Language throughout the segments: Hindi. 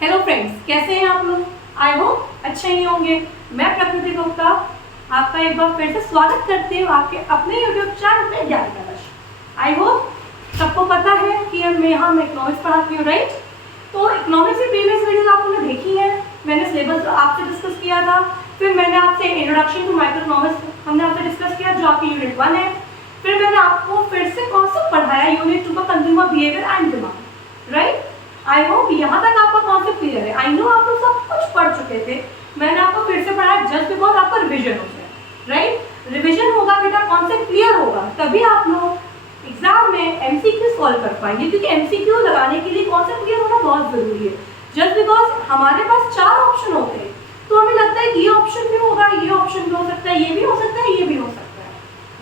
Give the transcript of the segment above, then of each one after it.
हेलो फ्रेंड्स, कैसे हैं आप लोग? आई होप अच्छे ही होंगे। मैं प्रकृति गुप्ता आपका एक बार फिर से स्वागत करती हूँ आपके अपने यूट्यूब चैनल पे ज्ञान कलश। आई होप सबको पता है कि मैं यहाँ इकोनॉमिक्स पढ़ाती हूँ, राइट? तो इकोनॉमिक्स की प्रीवियस वीडियोस आप लोगों ने देखी है। मैंने सिलेबस आपसे डिस्कस किया था, फिर मैंने आपसे इंट्रोडक्शन टू माइक्रो इकोनॉमिक्स हमने आपसे डिस्कस किया जो आपकी यूनिट 1 है। फिर मैंने आपको फिर से कॉन्सेप्ट पढ़ाया यूनिट 2 का consumer behaviour and demand, right? I hope यहाँ तक आपका कॉन्सेप्ट क्लियर है। आई नो आप लोग सब कुछ पढ़ चुके थे, मैंने आपको फिर से पढ़ाया जस्ट बिकॉज आपका रिविजन हो जाए, राइट? रिविजन होगा बेटा, कॉन्सेप्ट क्लियर होगा, तभी आप लोग एग्जाम में एमसीक्यू सॉल्व कर पाएंगे, क्योंकि एमसीक्यू लगाने के लिए कॉन्सेप्ट क्लियर होना बहुत जरूरी है। जस्ट बिकॉज हमारे पास 4 ऑप्शन होते हैं, तो हमें लगता है कि ये ऑप्शन भी होगा, ये ऑप्शन भी हो सकता है, ये भी हो सकता है, ये भी हो सकता है,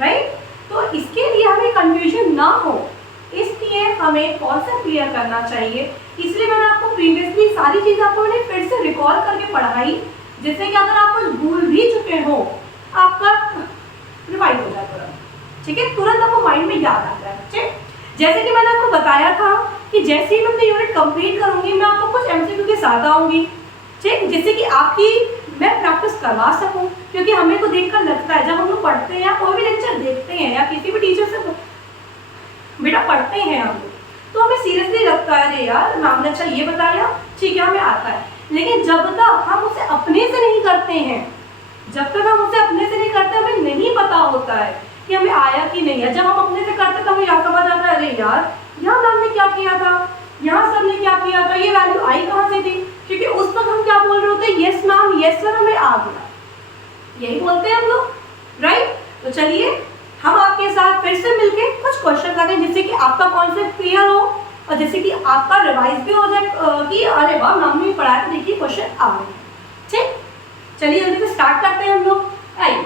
राइट? तो इसके लिए हमें कंफ्यूजन ना हो, इसलिए हमें कॉन्सेप्ट क्लियर करना चाहिए। इसलिए मैंने आपको प्रीवियसली सारी चीज़ आपको मैंने फिर से रिकॉल करके पढ़ाई, जिससे कि अगर आप कुछ भूल भी चुके हो आपका रिवाइज हो जाए तुरंत, ठीक है? तुरंत आपको माइंड में याद आ जाए, ठीक? जैसे कि मैंने आपको बताया था कि जैसे ही मैं अपनी यूनिट कंप्लीट करूंगी मैं आपको कुछ एमसीक्यू के साथ आऊंगी, ठीक? जिससे कि आपकी मैं प्रैक्टिस करवा सकूं, क्योंकि हमें को देखकर लगता है जब हम लोग पढ़ते हैं या कोई भी लेक्चर देखते हैं या किसी भी टीचर से बेटा पढ़ते हैं हम लोग, तो हमें सीरियसली लगता है अरे यार मैम ने अच्छा ये बताया, ठीक है हमें आता है। लेकिन जब तक हम उसे अपने से नहीं करते हैं, जब तक हम उसे अपने से नहीं करते हमें नहीं पता होता है कि हमें आया कि नहीं है। जब हम अपने से करते तो हमें याद समझ आता है अरे यार यहाँ मैम ने क्या किया था, यहाँ सर ने क्या किया था, ये वैल्यू आई कहाँ से थी, क्योंकि उस वक्त हम क्या बोल रहे होते हैं, यस मैम यस सर हमें आ गया, यही बोलते हैं हम लोग, राइट? तो चलिए हम आपके साथ फिर से मिलके कुछ क्वेश्चन लाते हैं जिससे कि आपका कॉन्सेप्ट क्लियर हो और जिससे कि आपका रिवाइज भी हो जाए कि अरे वाह मैम ने पढ़ाया तो देखिए क्वेश्चन आ रहे हैं, ठीक? चलिए जल्दी से स्टार्ट करते हैं हम लोग। आइए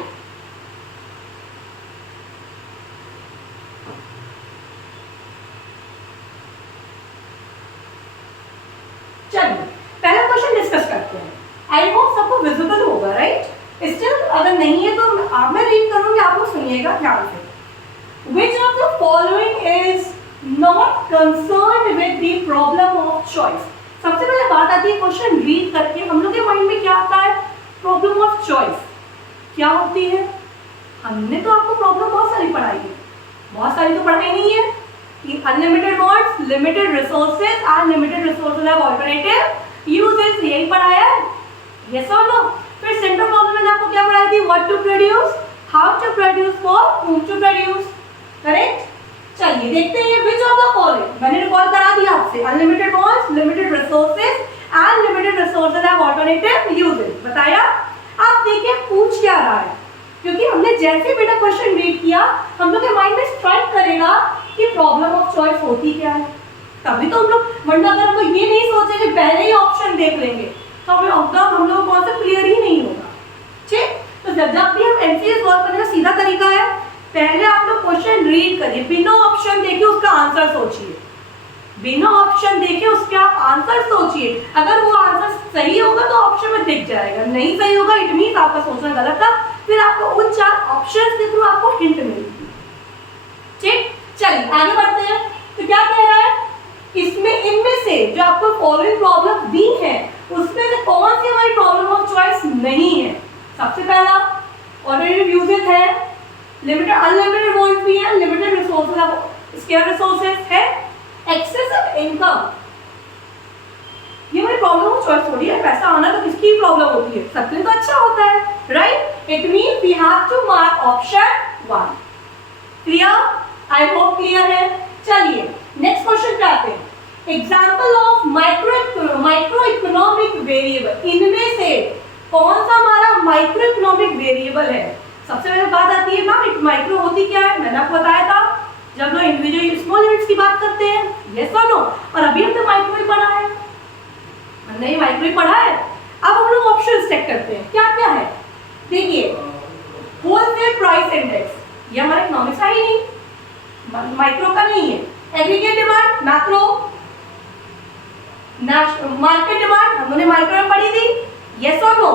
चलिए पहला क्वेश्चन डिस्कस करते हैं। आई होप सबको विजिबल होगा, राइट? स्टिल अगर नहीं है तो आप मैं रीड करूंगी, आप लोग सुनिएगा ध्यान से। Which of the following is not concerned with the problem of choice? सबसे पहले बात आती है क्वेश्चन रीड करके हम लोग के माइंड में क्या आता है, प्रॉब्लम ऑफ चॉइस क्या होती है? हमने तो आपको प्रॉब्लम बहुत सारी पढ़ाई है, बहुत सारी तो पढ़ाई नहीं है कि unlimited wants, limited resources and limited resources have alternative uses, यही पढ़ाया है, यस और नो? फिर सेंट्रल प्रॉब्लम मैंने आपको क्या पढ़ाई थी, what to produce, how to produce, for whom to produce, correct? चलिए देखते हैं विच ऑफ द फॉलोइंग, मैंने रिकॉल करा दिया आपसे, unlimited wants, limited resources and limited resources have alternative uses, बताया? आप देखिए पूछ क्या रहा है, क्योंकि हमने जैसे बेटा क्वेश्चन रीड किया हम लोग के माइंड में स्ट्राइक करेगा कि प्रॉब्लम ऑफ चॉइस होती क्या है, तभी तो हम लोग, वरना अगर हम लोग ये नहीं सोचेंगे पहले ही ऑप्शन देख लेंगे तो हमें हम लोगों को कॉन्सेप्ट क्लियर ही नहीं होगा, ठीक? तो जब भी हम एमसीक्यू सॉल्व करने का सीधा तरीका है, पहले आप लोग क्वेश्चन रीड करिए, बिना ऑप्शन देखे उसका आंसर सोचिए, बिना ऑप्शन देखे उसके आप आंसर सोचिए। अगर वो आंसर सही होगा तो ऑप्शन में दिख जाएगा, नहीं सही होगा इट मींस आपका सोचना गलत था, फिर आपको उन 4 ऑप्शंस के थ्रू आपको हिंट मिलेगी, ठीक? चलिए आगे बढ़ते हैं। तो क्या कह रहा है इसमें, इनमें से जो आपको फॉलोइंग प्रॉब्लम दी है उसमें से कौन सी हमारी प्रॉब्लम ऑफ चॉइस नहीं है? सबसे पहला ऑलरेडी यूजेस है, लिमिटेड अनलिमिटेड वांट्स भी है, लिमिटेड रिसोर्सेज स्केयर रिसोर्सेज है, एक्सेसिव इनकम, ये हमारी प्रॉब्लम ऑफ चॉइस थोड़ी है, पैसा आना तो किसकी प्रॉब्लम होती है, सबके तो अच्छा होता है, right? It means we have to mark option 1। Clear? I hope clear है। चलिए नेक्स्ट क्वेश्चन पे आते हैं। Example of micro economic variable, इनमें से कौन सा हमारा माइक्रो इकोनॉमिक वेरिएबल है? सबसे पहले बात आती है मैम माइक्रो होती क्या है, मैंने आपको बताया था जब लोग इंडिविजुअल स्मॉल यूनिट्स की बात करते हैं, यस और नो? और अभी हमने माइक्रो ही पढ़ा है, हमने माइक्रो ही पढ़ा है। अब हम लोग ऑप्शन चेक करते हैं क्या क्या है। देखिए होलसेल प्राइस इंडेक्स, ये हमारा इकोनॉमिक्स है ही नहीं, माइक्रो का नहीं है। Aggregate demand macro, market demand हमने माइक्रो में पढ़ी थी, यस और नो?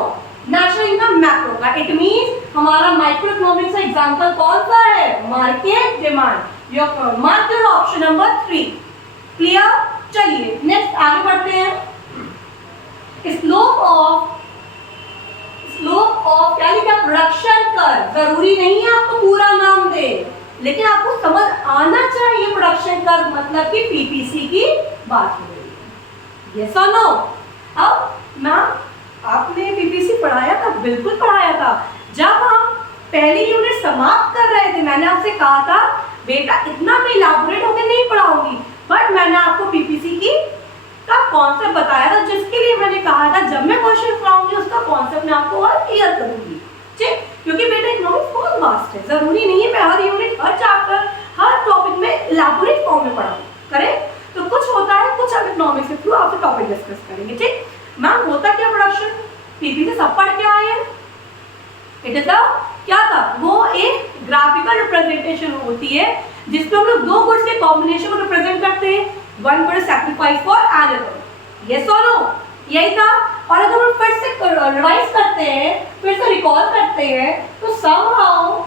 नेशनल इनकम मैक्रो का, इट मींस हमारा माइक्रो इकोनॉमिक्स का एग्जांपल कौन सा है, market demand. Your mark your option number 3। Clear? चलिए नेक्स्ट आगे बढ़ते हैं। ऑफ क्या लिखा, प्रोडक्शन कर। जरूरी नहीं है आपको पूरा नाम दे, लेकिन आपको समझ आना चाहिए प्रोडक्शन कर मतलब कि पीपीसी की बात हो रही है। यस और नो? अब मैम आपने पीपीसी पढ़ाया था? बिल्कुल पढ़ाया था। जब हम पहली यूनिट समाप्त कर रहे थे मैंने आपसे कहा था बेटा इतना मैं इलैबोरेट होकर नहीं पढ़ाऊंगी, बट मैंने आपको पीपीसी की का कॉन्सेप्ट बताया था, जिसके लिए मैंने कहा था जब मैं क्वेश्चन पढ़ाऊंगी उसका कॉन्सेप्ट मैं आपको और क्लियर करूंगी। ठीक, क्योंकि बेटा इकोनॉमिक्स बहुत वास्ट है, जरूरी नहीं है मैं हर यूनिट, हर चैप्टर, हर टॉपिक में इलैबोरेट फॉर्म में पढ़ाऊं। करेक्ट? तो कुछ होता है, कुछ हम इकोनॉमिक्स के थ्रू आपसे टॉपिक डिस्कस करेंगे। ठीक मैम, होता क्या प्रोडक्शन? पीपीसी सब पढ़ के आए हैं। इट इज क्या था, वो एक ग्राफिकल रिप्रेजेंटेशन होती है जिसमें हम लोग दो गुड्स के कॉम्बिनेशन को रिप्रेजेंट करते हैं। One good sacrifice for another. Yes और नो? यही था। और अगर हम फिर से रिवाइज करते हैं, फिर से रिकॉल करते हैं, तो समहाउ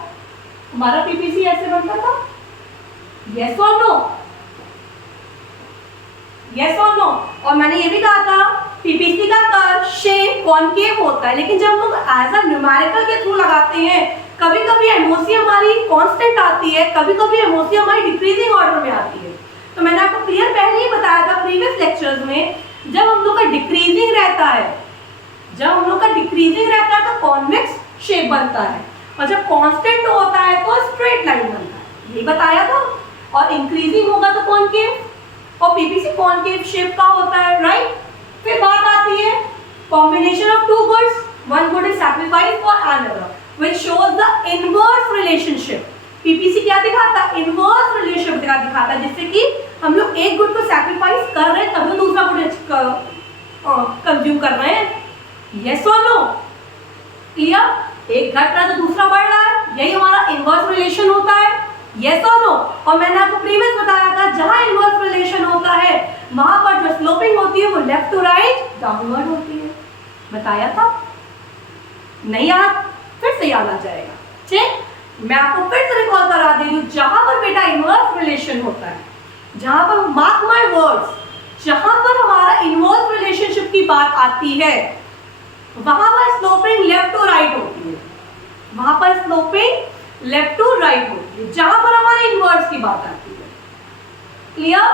हमारा पीपीसी ऐसे बनता था। यस और नो? यस और नो? और मैंने ये भी कहा था पीपीसी का कर्व शेप कॉनकेव होता है, लेकिन जब हम लोग एज अ न्यूमेरिकल के थ्रू लगाते हैं, कभी कभी एमओसी हमारी कांस्टेंट आती है, कभी कभी एमओसी हमारी डिक्रीजिंग ऑर्डर में आती है। तो मैंने आपको क्लियर पहले ही बताया था प्रीवियस लेक्चर्स में, जब हम लोग का डिक्रीजिंग रहता है, जब हम लोग का डिक्रीजिंग रहता है तो कॉन्वेक्स शेप बनता है, और जब कांस्टेंट होता है तो स्ट्रेट लाइन बनता है, ये बताया था। और इंक्रीजिंग होगा तो कॉनकेव, और पीपीसी कॉनकेव शेप का होता है, राइट? फिर बात आती है combination of two goods, one good is sacrifice for another which shows the inverse relationship. PPC क्या दिखाता है? इनवर्स रिलेशनशिप दिखाता है, जिससे कि हम लोग एक गुड को सैक्रिफाइस कर रहे हैं तभी दूसरा गुड कंज्यूम कर रहे हैं। यस और नो? क्लियर? एक घट रहा है तो दूसरा बढ़ रहा है, यही हमारा इनवर्स रिलेशन होता है। यस और नो? और मैंने आपको प्रीवियस बताया था जहां इनवर्स रिलेशन होता है वहां पर जो स्लोपिंग होती है वो लेफ्ट टू राइट डाउनवर्ड होती है। बताया था? नहीं याद? फिर से याद आ जाएगा। ठीक, मैं आपको फिर से रिकॉल करा दे रही हूं, जहां पर बेटा इनवर्स रिलेशन होता है, जहां पर मार्क माय वर्ड्स, जहां पर हमारा इनवर्स रिलेशनशिप की बात आती है वहां पर स्लोपिंग लेफ्ट टू राइट होती है, वहां पर स्लोपिंग लेफ्ट टू राइट होती है, जहां पर हमारे इनवर्स की बात आती है। क्लियर?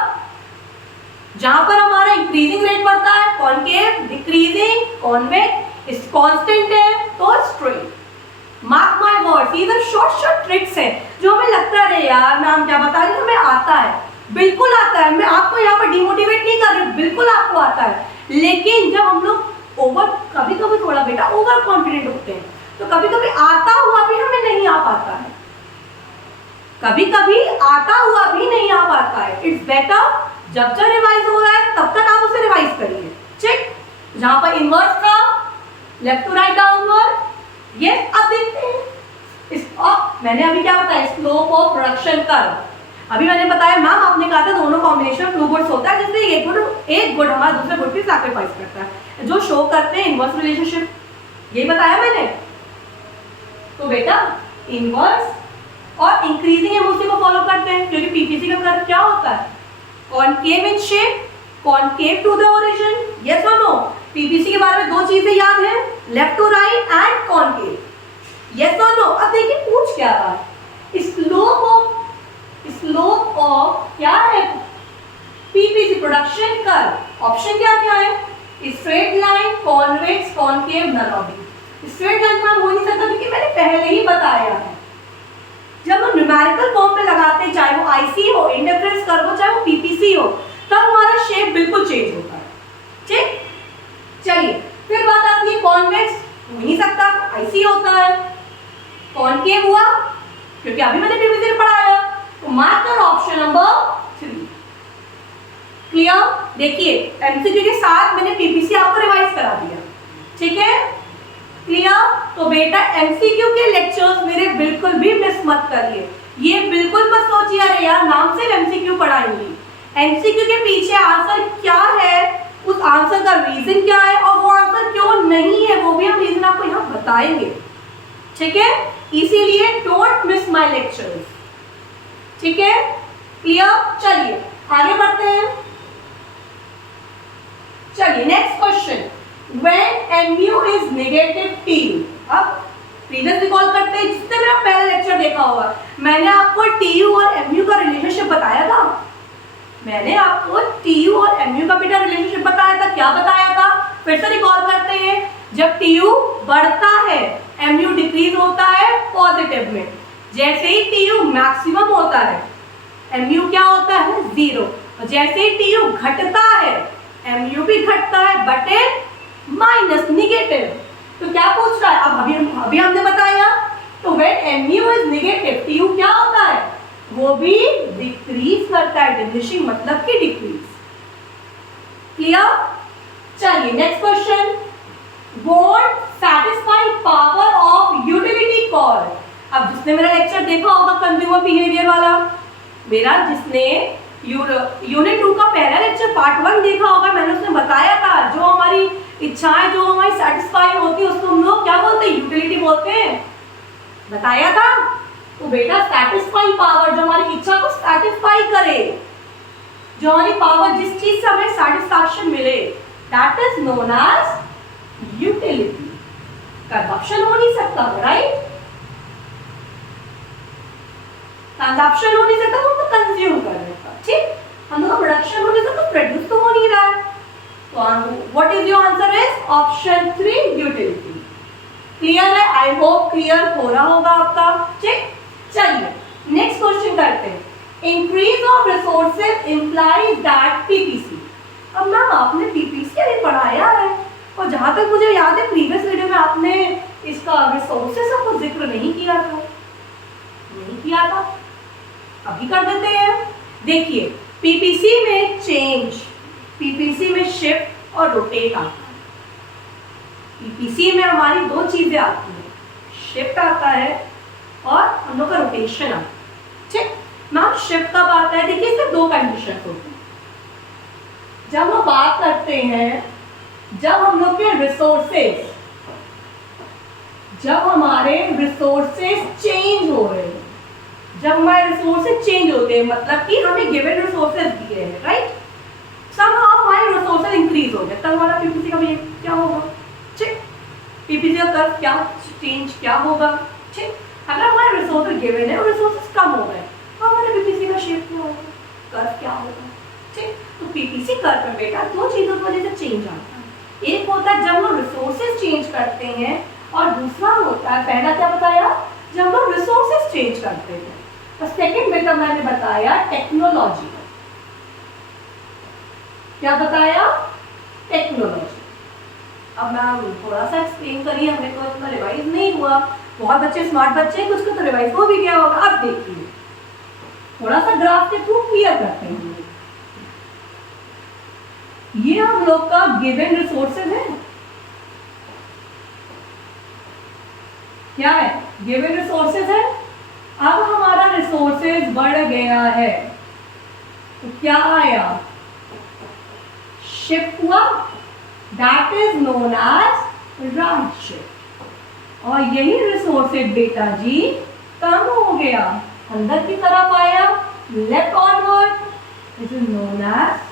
जहां पर हमारा इंक्रीजिंग रेट बढ़ता है कॉनकेव, डिक्रीजिंग कॉन्वेक्स, इस कांस्टेंट है तो स्ट्रेट। मार्क माय वर्ड्स, ये सब शॉर्ट ट्रिक्स है जो हमें लगता है यार मैम क्या बता रही है, हमें आता है। बिल्कुल आता है, मैं आपको यहाँ पर डिमोटिवेट नहीं कर रही हूँ, बिल्कुल आपको आता है। लेकिन जब हम लोग कभी कभी थोड़ा बेटा ओवर कॉन्फिडेंट होते हैं, तो कभी कभी आता हुआ भी हमें नहीं आ पाता है, कभी कभी आता हुआ भी नहीं आ पाता है। इट्स बेटर जब जब रिवाइज हो रहा है तब तक आप उसे रिवाइज करिए। ठीक, जहां पर इनवर्स था left to right downward. Yes, अब देखते हैं मैंने अभी क्या बताया, स्लोप ऑफ प्रोडक्शन कर्व। अभी मैंने बताया मैम आपने कहा था दोनों कॉम्बिनेशन ऑफ टू गुड्स होता है, जिससे एक गुड हमारा दूसरे गुड की सैक्रिफाइस करता है, जो शो करते हैं इनवर्स रिलेशनशिप। यही बताया मैंने। तो बेटा इनवर्स और इंक्रीजिंग एमओसी को फॉलो करते हैं, क्योंकि पीपीसी का कर्व क्या होता है? Concave in shape, concave to the origin. Yes और नो? पीपीसी के बारे में दो चीजें याद है, left to right and concave. Yes और नो? अब देखिए पूछ क्या रहा है, स्लोप ऑफ क्या है? PPC production curve. ऑप्शन क्या क्या है? Straight line, convex, concave, none of these. Straight line का हो नहीं सकता क्योंकि मैंने पहले ही बताया है, जब हम न्यूमेरिकल फॉर्म में लगाते हैं, चाहे वो आईसी हो, इंटरफेरेंस कर्व हो, चाहे वो पीपीसी हो, तब हमारा शेप बिल्कुल चेंज होता है। ठीक, चलिए फिर बात आती है कॉन्वेक्स। हो नहीं सकता, आईसी होता है। कॉनकेव हुआ क्योंकि अभी मैंने पीपीसी में पढ़ाया, तो मार्क कर ऑप्शन नंबर 3। क्लियर? देखिए एमसीक्यू के साथ मैंने पीपीसी आपको रिवाइज करा दिया। ठीक है, क्लियर? तो बेटा एमसीक्यू के लेक्चर्स मेरे बिल्कुल भी मिस मत करिए। ये बिल्कुल मत सोचिए अरे यार नाम से एमसीक्यू पढ़ाएंगी। एमसीक्यू के पीछे आंसर क्या है, उस आंसर का रीजन क्या है, और वो आंसर क्यों नहीं है, वो भी हम रीजन आपको यहाँ बताएंगे। ठीक है, इसीलिए डोंट मिस माय लेक्चर्स। ठीक है, क्लियर? चलिए आगे बढ़ते हैं। चलिए next question, when mu is negative tu। अब प्रीवियस रिकॉल करते हैं, जिसने मेरा पहला लेक्चर देखा होगा, मैंने आपको tu और mu का रिलेशनशिप बताया था। मैंने आपको tu और mu का बेटा रिलेशनशिप बताया था। क्या बताया था, फिर से रिकॉल करते हैं। जब tu बढ़ता है mu डिक्रीज होता है पॉजिटिव में। जैसे ही tu मैक्सिमम होता है mu क्या होता है, 0। और जैसे ही tu घटता है mu भी घटता है बट माइनस नेगेटिव। तो क्या पूछ रहा है, अब अभी हमने बताया। तो when mu is negative tu क्या होता है, वो भी डिक्रीज करता है। डिमिनिशिंग मतलब कि डिक्रीज। क्लियर। चलिए next question, want satisfy power of utility call. अब जिसने मेरा लेक्चर देखा होगा कंज्यूमर बिहेवियर वाला, मेरा जिसने यूनिट 2 का पहला लेक्चर पार्ट 1 देखा होगा, मैंने उसमें बताया था जो हमारी इच्छाएं, जो हमारी सेटिस्फाई होती है उसको हम लोग क्या बोलते हैं, यूटिलिटी बोलते हैं। बताया था। तो बेटा सैटिस्फाई पावर, जो हमारी इच्छा को सैटिस्फाई करे, जो हमारी पावर, जिस चीज से हमें सेटिस्फैक्शन मिले, that is known as utility. Consumption हो नहीं सकता, राइट। कंजप्शन हो नहीं सकता तो हम कंज्यूम कर रहे हैं, ठीक। हम लोग प्रोडक्शन हो नहीं सकता, प्रोड्यूस तो हो नहीं रहा है। तो what is your answer is option 3 utility. Clear है, आई होप क्लियर हो रहा होगा आपका, ठीक। चलिए नेक्स्ट क्वेश्चन करते हैं। Increase of resources implies that PPC. अब मैम आपने पीपीसी अभी पढ़ाया है, और जहां तक मुझे याद है प्रीवियस वीडियो में आपने इसका रिसोर्सेज का कुछ जिक्र नहीं किया था। नहीं किया था, अभी कर देते हैं। देखिए पीपीसी में चेंज, पीपीसी में शिफ्ट और रोटेट आता है। पीपीसी में हमारी दो चीजें आती हैं, शिफ्ट आता है और हम लोग का रोटेशन आता है, ठीक। मैम शिफ्ट कब आता है, देखिए इसमें दो कंडीशन होती है। जब हम बात करते हैं, जब हम लोग के रिसोर्सेज, जब हमारे रिसोर्सेज चेंज हो रहे हैं, जब हमारे रिसोर्सेज चेंज होते हैं, मतलब कि हमें गिवन रिसोर्सेज दिए हैं, राइट। समहाउ हमारे रिसोर्सेज इंक्रीज हो गए, तब हमारा पीपीसी का बिहेवियर क्या होगा, ठीक। पीपीसी का कर्व क्या चेंज क्या होगा, ठीक। अगर हमारे रिसोर्सेज गिवन है और रिसोर्सेज कम हो गए तो हमारे पीपीसी का शेप क्या होगा, कर्व क्या होगा, ठीक। तो पीपीसी कर्व में बेटा दो चीजों की वजह से चेंज आता है। एक होता है जब हम रिसोर्सेज चेंज करते हैं, और दूसरा होता है, पहला क्या बताया, जब हम रिसोर्सेज चेंज करते हैं। तो सेकंड बेटा मैंने बताया टेक्नोलॉजी। क्या बताया, टेक्नोलॉजी। अब मैं थोड़ा सा एक्सप्लेन करिए, हमें तो इतना रिवाइज नहीं हुआ, बहुत बच्चे स्मार्ट बच्चे हैं, कुछ को तो रिवाइज हो भी गया होगा। अब देखिए थोड़ा सा ग्राफ के थ्रू क्लियर करते हैं। ये हम लोग का गिवन रिसोर्सेज है, क्या है, गिवन रिसोर्सेज है। अब हमारा रिसोर्सेज बढ़ गया है तो क्या आया, शिफ्ट हुआ, that is known as right shift. और यही रिसोर्सेज बेटा जी कम हो गया, अंदर की तरफ आया, left onward, this is known as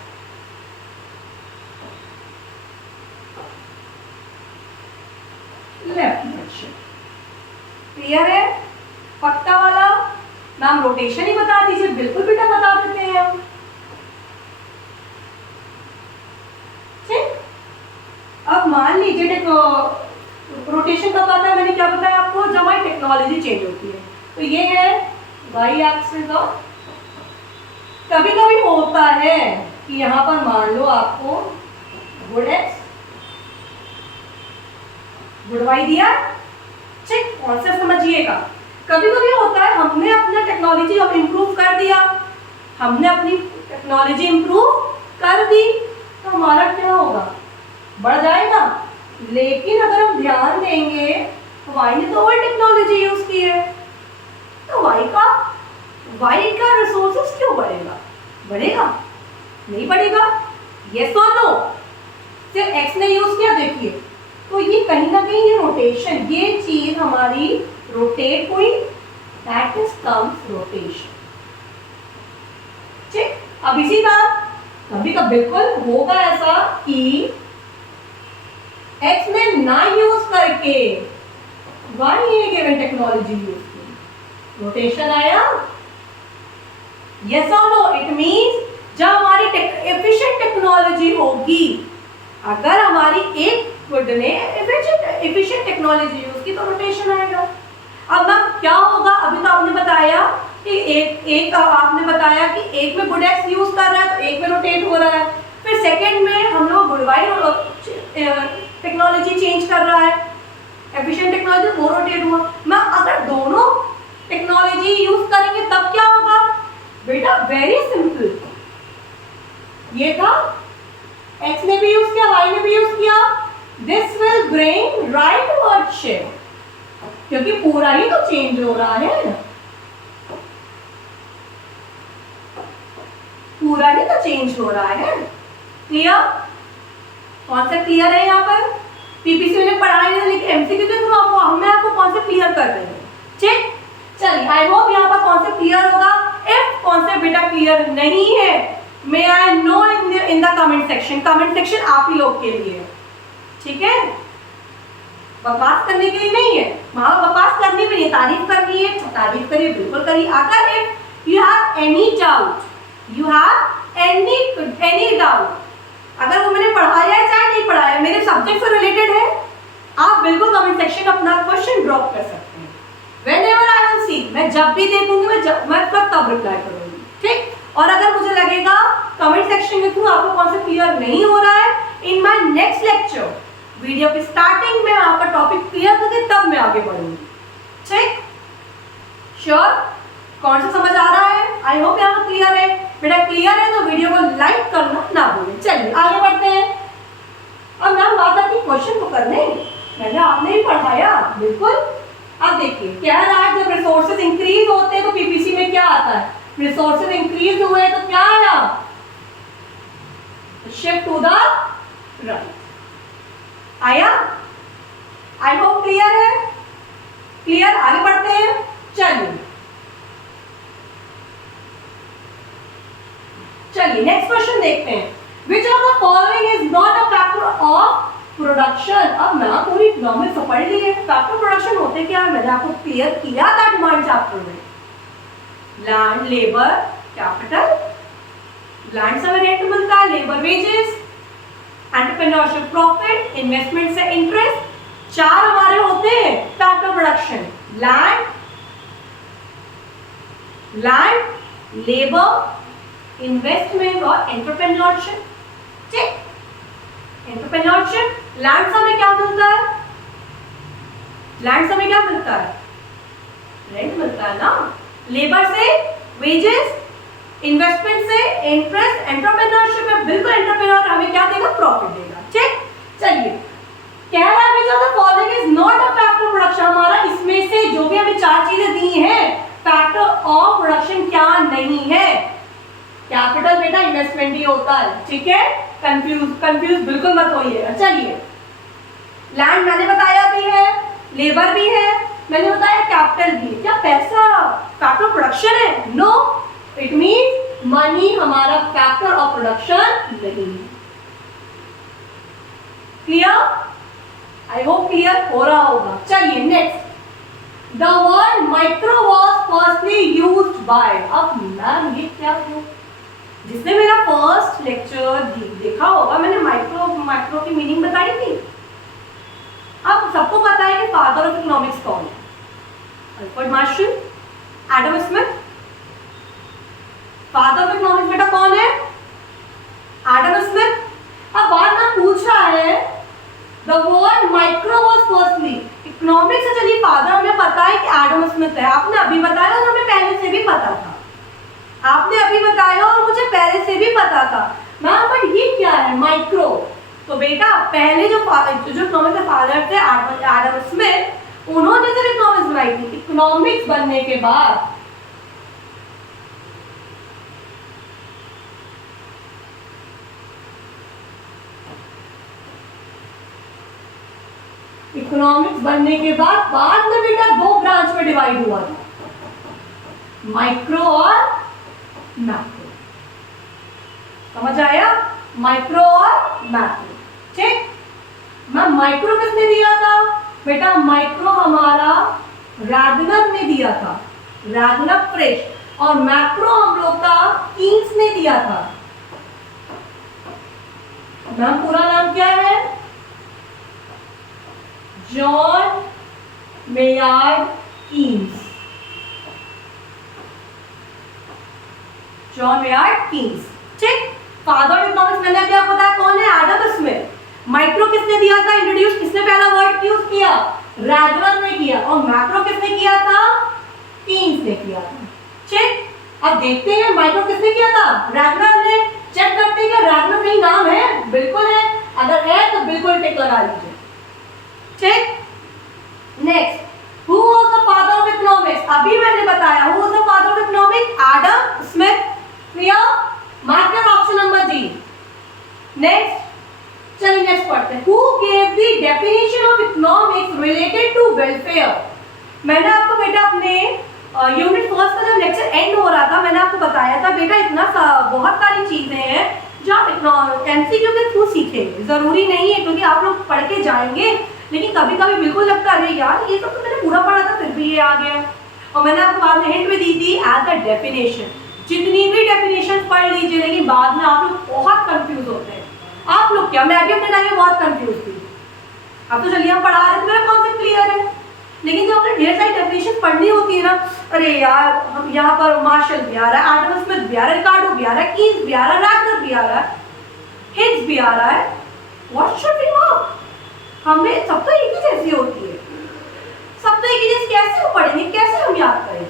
left shift. Clear है, पक्का वाला। मैम रोटेशन ही बता दीजिए, बिल्कुल बेटा बता देते हैं हम, ठीक। अब मान लीजिए देखो रोटेशन कब आता है, मैंने क्या बताया आपको, जब हमारी टेक्नोलॉजी चेंज होती है। तो ये है वाई एक्सिस, और कभी कभी होता है कि यहाँ पर मान लो आपको गुड एक्स गुड वाई दिया, ठीक। कौन सा समझिएगा, कभी कभी होता है हमने अपना टेक्नोलॉजी अब इम्प्रूव कर दिया, हमने अपनी टेक्नोलॉजी इम्प्रूव कर दी, तो हमारा क्या होगा, बढ़ जाएगा। लेकिन अगर हम ध्यान देंगे तो वाई ने तो और टेक्नोलॉजी यूज की है, तो वाई का रिसोर्सेस क्यों बढ़ेगा, बढ़ेगा नहीं बढ़ेगा, यस और नो। सिर्फ एक्स ने यूज किया, देखिए तो ये कहीं ना कहीं ये रोटेशन, ये चीज हमारी रोटेट हुई, दैट इज कम्स रोटेशन, ठीक। अब इसी बात कभी कभी बिल्कुल होगा ऐसा कि एक्स ने ना यूज करके वाई ने गिवन टेक्नोलॉजी यूज की। रोटेशन आया? यस और नो? इट मींस जब हमारी एफिशिएंट टेक्नोलॉजी होगी, अगर हमारी एक वुड ने एफिशिएंट टेक्नोलॉजी यूज की तो रोटेशन आएगा। अब मैम क्या होगा? अभी तो आपने बताया कि एक आपने बताया कि एक में गुड एक्स यूज कर रहा है तो एक में रोटेट हो रहा है, फिर सेकंड में हम लोग गुड वाई टेक्नोलॉजी चेंज कर रहा है, एफिशिएंट टेक्नोलॉजी वो रोटेट हुआ। मैं अगर दोनों टेक्नोलॉजी यूज करेंगे तब क्या होगा? बेटा वेरी सिंपल, ये था एक्स ने भी यूज किया, वाई ने भी यूज किया, this will bring rightward shift, क्योंकि पूरा ही तो चेंज हो रहा है, पूरा ही तो चेंज हो रहा है। क्लियर? कॉन्सेप्ट क्लियर है? यहाँ पर पीपीसी मैंने पढ़ाया नहीं, लेकिन एमसीक्यू के थ्रू आपको हमें आपको कॉन्सेप्ट क्लियर कर रहे हैं। ठीक, चलिए आई होप यहाँ पर कॉन्सेप्ट क्लियर होगा। इफ कॉन्सेप्ट बेटा क्लियर नहीं है, may I know in the comment section. Comment section आप ही लोग के लिए है, ठीक है? बकवास करने के लिए नहीं है, वहां बकवास करनी भी नहीं, तारीफ करनी है तो तारीफ करिए, बिल्कुल करिए। अगर if you have any doubt, you have any doubt, अगर वो मैंने पढ़ाया है चाहे नहीं पढ़ाया, मेरे सब्जेक्ट से रिलेटेड है, आप बिल्कुल कमेंट सेक्शन अपना क्वेश्चन ड्रॉप कर सकते हैं। Whenever I will see, मैं जब भी देखूंगी मैं तब रिप्लाई करूंगी, ठीक? और अगर मुझे लगेगा कमेंट सेक्शन के थ्रू आपको कॉन्सेप्ट क्लियर नहीं हो रहा है, in my next lecture video की स्टार्टिंग में आपका टॉपिक क्लियर करके तब मैं आगे बढ़ूंगी, ठीक? श्योर? कौन सा समझ आ रहा है? आई होप यहाँ पर क्लियर है। बेटा क्लियर है तो वीडियो को लाइक करना ना भूलें। चलिए आगे बढ़ते हैं। अब मैम बात आती है क्वेश्चन को करने, मैंने आपने ही पढ़ाया बिल्कुल। अब देखिए क्या रहा है, जब रिसोर्सेज इंक्रीज होते हैं तो पीपीसी में क्या आता है? रिसोर्सेज इंक्रीज हुए तो क्या आया? शिफ्ट टू द राइट आया। आई होप क्लियर है। क्लियर? आगे बढ़ते हैं। चलिए नेक्स्ट क्वेश्चन देखते हैं। Which of the following is not a factor of production? अब ना पूरी इकोनॉमिक्स तो पढ़ ली है, फैक्टर प्रोडक्शन होते क्या है मैंने आपको क्लियर किया था डिमांड चैप्टर में। Land, labour, capital. लैंड से रेंट मिलता है, labour wages, entrepreneurship profit, investment से इंटरेस्ट। चार हमारे होते हैं factor production, land, labour, investment और एंटरप्रेन्योरशिप। ठीक, एंटरप्रेन्योरशिप, लैंड से हमें क्या मिलता है? लैंड से हमें क्या मिलता है? रेंट मिलता है ना। लेबर से वेजेस, इन्वेस्टमेंट से इंटरेस्ट, एंटरप्रेन्योरशिप में बिल्कुल एंटरप्रेन्योर हमें क्या देगा? प्रॉफिट देगा। ठीक, चलिए कह रहा है जो following is not a factor production, हमारा इसमें से जो भी हमें चार चीजें दी हैं फैक्टर ऑफ प्रोडक्शन क्या नहीं है? कैपिटल बेटा इन्वेस्टमेंट ही होता है। ठीक है, कंफ्यूज बिल्कुल मत होइएगा। चलिए लैंड मैंने बताया भी है, लेबर भी है, मैंने बताया कैपिटल भी है। क्या पैसा फैक्टर प्रोडक्शन है? नो, इट मींस मनी हमारा फैक्टर ऑफ प्रोडक्शन नहीं है। क्लियर? आई होप क्लियर हो रहा होगा। चलिए next, the word micro was firstly used by. अब मैम ये क्या है? जिसने मेरा फर्स्ट लेक्चर देखा होगा, मैंने माइक्रो की मीनिंग बताई थी। अब सबको पता है कि फादर ऑफ इकोनॉमिक्स कौन है? Alfred Marshall, Adam Smith. Father of economics बेटा कौन है? Adam Smith. अब बात ना पूछ रहा है the word micro was firstly, economics से चलिए फादर हमें पता है कि एडम स्मिथ है, आपने अभी बताया और हमें पहले से भी पता था। आपने अभी बताया और मुझे पहले से भी पता था मैम, पर ये क्या है माइक्रो? तो बेटा पहले जो इकोनॉमिक्स के फादर थे एडम स्मिथ, उन्होंने जब इकोनॉमिक्स बनाई थी, इकोनॉमिक्स बनने के बाद बाद में बेटा दो ब्रांच में डिवाइड हुआ था, माइक्रो और मैक्रो। समझ आया? माइक्रो और मैक्रो। ठीक, मैं माइक्रो किसने दिया था? बेटा माइक्रो हमारा रैगनर ने दिया था, रैगनर फ्रिश, और मैक्रो हम लोग का कीन्स ने दिया था। नाम पूरा नाम क्या है? John Maynard Keynes, John Maynard Keynes. ठीक, फादर ऑफ इकोनॉमिक्स मैंने क्या बताया कौन है? Adam Smith. माइक्रो किसने दिया था इंट्रोड्यूस? किसने पहला वर्ड यूज किया? रैगनर ने किया। और मैक्रो किसने किया था? कीन्स ने किया था। ठीक, अब देखते हैं माइक्रो किसने किया था? रैगनर ने। चेक करते हैं कि रैगनर कहीं नाम है? बिल्कुल है, अगर है तो बिल्कुल टिक लगा लीजिए। ठीक, next, who was the father of economics? अभी मैंने बताया, who was the father of economics? Adam Smith. Clear? Mark your option number G. Next, चलिए नेक्स्ट पढ़ते हैं। Who gave the definition of economics related to welfare? मैंने आपको बेटा अपने यूनिट फर्स्ट का जब लेक्चर एंड हो रहा था मैंने आपको बताया था बेटा इतना बहुत सारी चीजें हैं जो आप एमसीक्यू के थ्रू सीखेंगे। जरूरी नहीं है क्योंकि आप लोग पढ़ के जाएंगे, लेकिन कभी कभी बिल्कुल लगता है यार ये सब तो मैंने पूरा पढ़ा था फिर भी ये आ गया। और मैंने आपको बाद में हिंट भी दी थी एज अ डेफिनेशन। जितनी भी डेफिनेशन पढ़ लीजिए, लेकिन बाद में आप लोग बहुत कंफ्यूज होते हैं। आप लोग क्या, मैं भी अपने टाइम में बहुत कंफ्यूज थी। अब तो चलिए हम पढ़ा रहे थे, मेरा कॉन्सेप्ट क्लियर है, लेकिन जब हमने ढेर सारी डेफिनेशन पढ़नी होती है ना, अरे यार हम यहाँ पर मार्शल भी आ रहा है, एडम स्मिथ भी आ रहा है, रिकार्डो भी आ रहा है, कीन्स भी आ रहा है, रैगनर भी आ रहा है, हिग्स भी आ रहा है, व्हाट शुड वी नो? हमें सब तो एक ही जैसी होती है, सब तो एक ही जैसी, कैसे हम पढ़ेंगे, कैसे हम याद करें?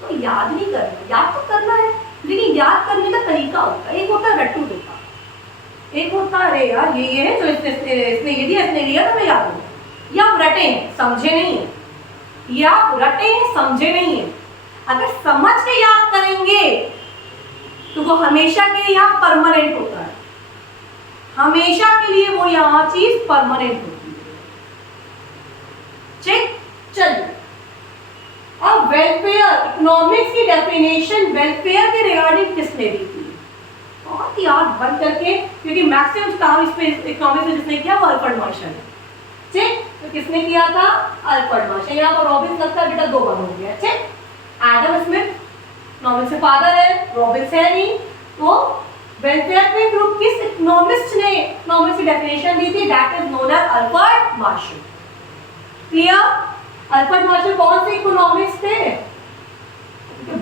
तो याद नहीं करना, याद तो करना है, लेकिन याद करने का तरीका होता है। एक होता है रट्टू तरीका, एक होता है अरे यार ये है जो इसने ये दिया, इसने दिया तो मैं याद हूँ। या आप रटे हैं समझे नहीं है, या आप रटे हैं समझे नहीं है। अगर समझ के याद करेंगे तो वो हमेशा के लिए यहाँ परमानेंट होता है, हमेशा के लिए वो यहाँ चीज परमानेंट होती है। ठीक, चलिए अब वेलफेयर, इकोनॉमिक्स की डेफिनेशन वेलफेयर के रिगार्डिंग किसने दी थी? बहुत ही आंख बंद करके, क्योंकि मैक्सिमम काम इस पे इकोनॉमिक्स में जिसने किया वो अल्फ्रेड मार्शल है। ठीक, तो किसने किया था? Alfred Marshall. यहाँ पर रॉबिन्स लगता है बेटा दो बार हो गया। ठीक, एडम स्मिथ इकोनॉमिक्स के फादर है, रॉबिन्स है नहीं, तो वेलफेयर के ग्रुप किस इकोनॉमिस्ट ने इकोनॉमिक्स की डेफिनेशन दी थी? That is known as Alfred Marshall. Clear? Alfred Marshall कौन से इकोनॉमिस्ट थे?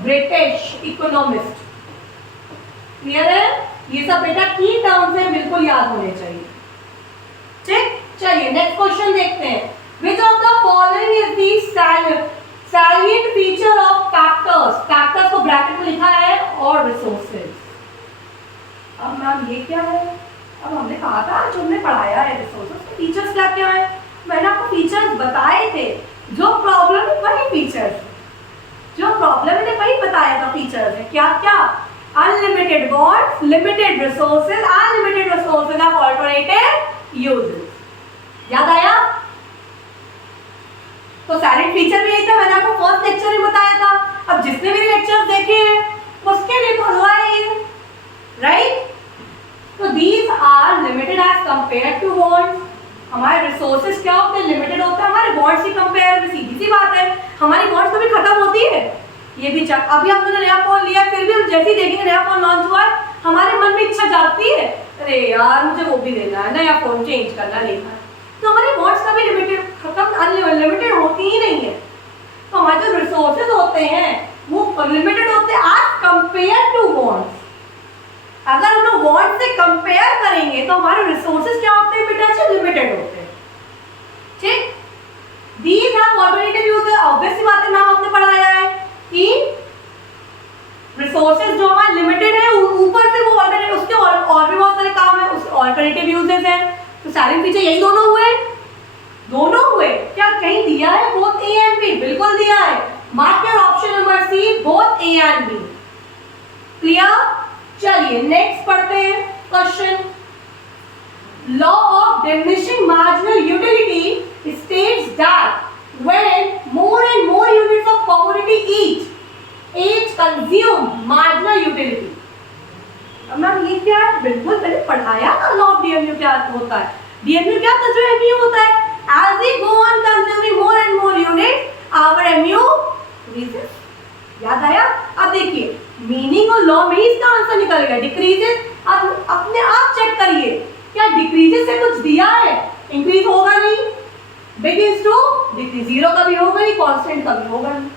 British economist. क्लियर है? ये सब बेटा की टर्म्स है, बिल्कुल याद होने चाहिए। ठीक, चलिए नेक्स्ट क्वेश्चन देखते हैं। Which of the following is the salient feature of factors? Factors को ब्रैकेट में लिखा है और resources। अब मैम ये क्या है? अब हमने कहा था जो हमने पढ़ाया है रिसोर्सेज के फीचर्स क्या क्या है, मैंने आपको फीचर्स बताए थे। जो प्रॉब्लम है वही फीचर्स, जो प्रॉब्लम है वही बताया था फीचर्स है। क्या क्या? Unlimited wants, limited resources, unlimited resources of alternative uses. याद आया? तो सैलेंट फीचर भी यही था, मैंने आपको फर्स्ट लेक्चर में बताया था। अब जिसने भी लेक्चर्स देखे हैं उसके लिए भरवा है, राइट? तो these are limited as compare to wants. हमारे रिसोर्सेज क्या होते हैं? लिमिटेड होते हैं हमारे वांट्स की कंपेयर में। सीधी सी बात है, हमारी वांट्स कभी खत्म होती है? ये भी चेक। अभी हमने नया फोन लिया, फिर भी हम जैसे ही देखेंगे नया फोन लॉन्च हुआ है, हमारे मन में इच्छा जागती है, अरे यार मुझे वो भी लेना है, नया फोन चेंज करना, लेना है। तो हमारी वांट्स कभी लिमिटेड खत्म अनलिमिटेड होती ही नहीं है। तो हमारे जो रिसोर्सेज होते हैं वो लिमिटेड होते हैं एज कंपेयर टू वांट्स। अगर हम लोग वांट से कंपेयर करेंगे तो हमारे रिसोर्सेज क्या होते हैं बेटा? लिमिटेड होते हैं। ठीक, these have alternative use. Obvious सी बात है, नाम आपने पढ़ाया है कि रिसोर्सेज जो हमारे लिमिटेड है, ऊपर से वो अल्टरनेटिव, उसके और भी बहुत सारे काम है, उसके अल्टरनेटिव यूजेस हैं। तो सारे फीचर यही दोनों हुए, दोनों हुए। क्या कहीं दिया है बोथ ए एंड बी? बिल्कुल दिया है। Mark your option number C, both A and B. Clear? चलिए नेक्स्ट पढ़ते हैं question. Law of diminishing marginal utility states that when more and more units of commodity each consume marginal utility। अब मैम ये क्या है? बिल्कुल मैंने पढ़ाया ना लॉ ऑफ डीएमयू क्या होता है। DMU क्या था जो MU होता है? As we go on consuming more and more units, our MU decreases. याद आया? अब देखिए मीनिंग और लॉ में ही इसका आंसर निकल गया, डिक्रीजेस। अब अपने आप चेक करिए क्या डिक्रीजेस से कुछ दिया है? इंक्रीज होगा नहीं, बिगिंस टू डिक्रीज, जीरो कभी होगा नहीं, कांस्टेंट कभी होगा नहीं,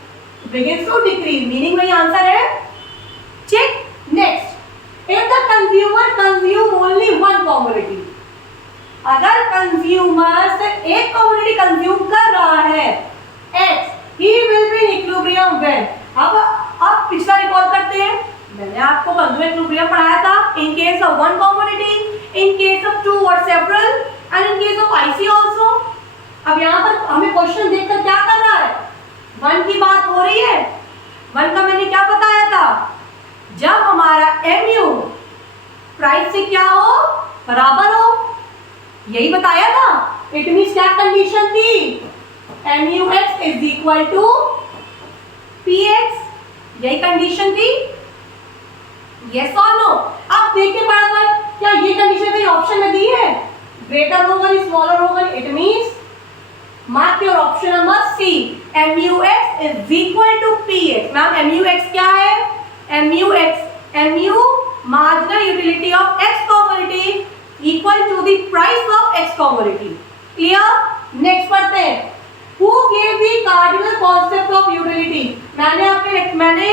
बिगिंस टू डिक्रीज, मीनिंग में ही आंसर है। Check next, if the consumer consume only one commodity, अगर कंज्यूमर सिर्फ एक कमोडिटी कंज्यूम कर रहा है X, he will be in equilibrium when, अब पिछला रिकॉल करते हैं, मैंने आपको कंज्यूमर इक्विलिब्रियम पढ़ाया था in case of one commodity, in case of two और several and in case of IC also. अब यहाँ पर हमें क्वेश्चन देखकर क्या कर रहा है, वन की बात हो रही है। वन का मैंने क्या बताया था, जब हमारा MU प्राइस से क्या हो, बराबर हो, यही बताया था। इट मींस क्या कंडीशन थी, MUX is equal to PX, यही कंडीशन थी। यस और नो? अब देखिए बराबर, क्या ये कंडीशन कहीं ऑप्शन में दी है, ग्रेटर होगा नहीं स्मॉलर होगा नहीं? It means mark your option number C, MUX is equal to PX। Ma'am MUX क्या है, MU marginal utility of X commodity equal to the price of X commodity. Clear? Next पढ़ते हैं, Who gave the cardinal concept of utility? मैंने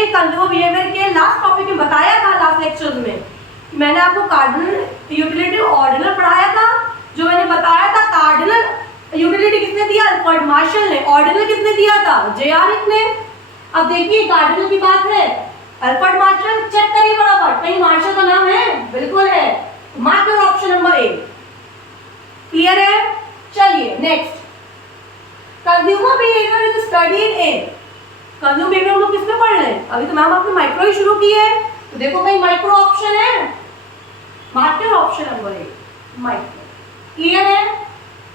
कंज्यूमर बिहेवियर के लास्ट टॉपिक में बताया था, लास्ट लेक्चर्स में मैंने आपको कार्डिनल यूटिलिटी ऑर्डिनल पढ़ाया था। जो मैंने बताया था कार्डिनल यूटिलिटी किसने दिया, अल्फ्रेड मार्शल ने, ऑर्डिनल किसने दिया था, जेआरएफ ने। अब देखिए कार्डिनल की बात है, अल्फ्रेड मार्शल, चेक करिए बराबर, कहीं मार्शल का नाम है, बिल्कुल है, mark your option number A. Clear है? चलिए next, consumer behaviour is studied in, consumer behaviour हम लोग किस में पढ़ रहे हैं, अभी तो मैम आपने माइक्रो ही शुरू की है, तो देखो कहीं माइक्रो ऑप्शन है, mark your option number A, micro. Clear है?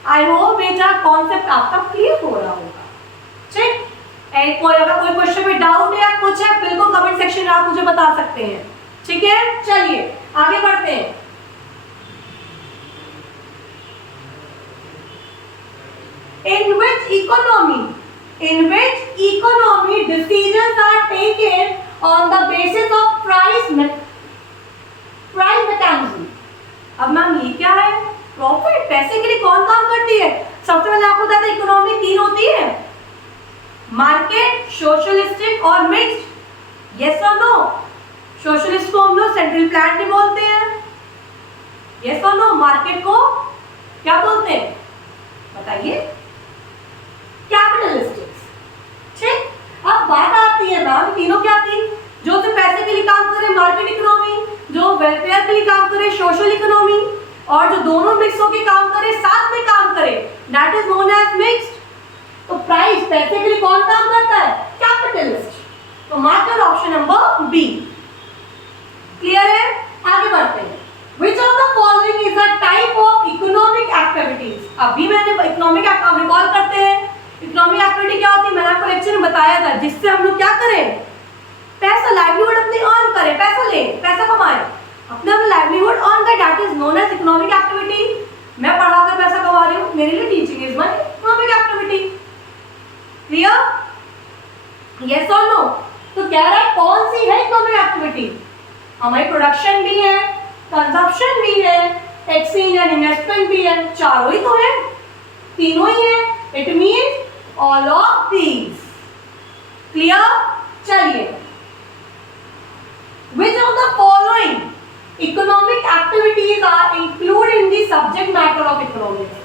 आई होप बेटा कॉन्सेप्ट आपका क्लियर हो रहा होगा। ठीक, एंड कोई अगर कोई क्वेश्चन में डाउट है या कुछ है, बिल्कुल कमेंट सेक्शन में आप मुझे बता सकते हैं। ठीक है, चलिए आगे बढ़ते हैं। In which economy decisions are taken on the basis of price mechanism? अब मैम ये क्या है, प्रॉफिट, पैसे के लिए कौन काम करती है? सबसे पहले आपको बता दें इकोनॉमी तीन होती है, मार्केट, सोशलिस्टिक और मिक्स्ड। यस और नो? सोशलिस्ट को हम लोग सेंट्रल प्लान भी बोलते हैं। यस और नो? मार्केट को क्या बोलते हैं बताइए, कैपिटलिस्टिक्स। ठीक, अब बात आती है मैम तीनों क्या थी, जो सिर्फ पैसे के लिए काम करे मार्केट इकोनॉमी, जो वेलफेयर के लिए काम करे सोशल इकोनॉमी, और जो दोनों मिक्स होकर काम करे, साथ में काम करे, that is known as mixed. तो प्राइस, पैसे के लिए कौन काम करता है, कैपिटलिस्ट। तो mark your option number B. Clear है? आगे बढ़ते हैं। Which of the following is a type of economic activities? अभी मैंने इकोनॉमिक रिकॉल करते हैं, इकोनॉमिक एक्टिविटी क्या होती है, मैंने आपको लेक्चर में बताया था, जिससे हम लोग क्या करें, पैसा, लाइवलीहुड अपनी अर्न करें, पैसा लें, पैसा कमाएं, अपना लाइवलीहुड अर्न करें, that is known as economic activity. मैं पढ़ाकर पैसा कमा रही हूँ, मेरे लिए teaching is my economic activity. Clear? Yes और नो? तो कह रहा है कौन सी है इकोनॉमिक एक्टिविटी, हमारी प्रोडक्शन भी है, कंजप्शन भी है, एक्सचेंज एंड इन्वेस्टमेंट भी है, चारों ही तो है, तीनों ही है। It means all of these. Clear? चलिए, which of the following economic activities are included in the subject matter of economics?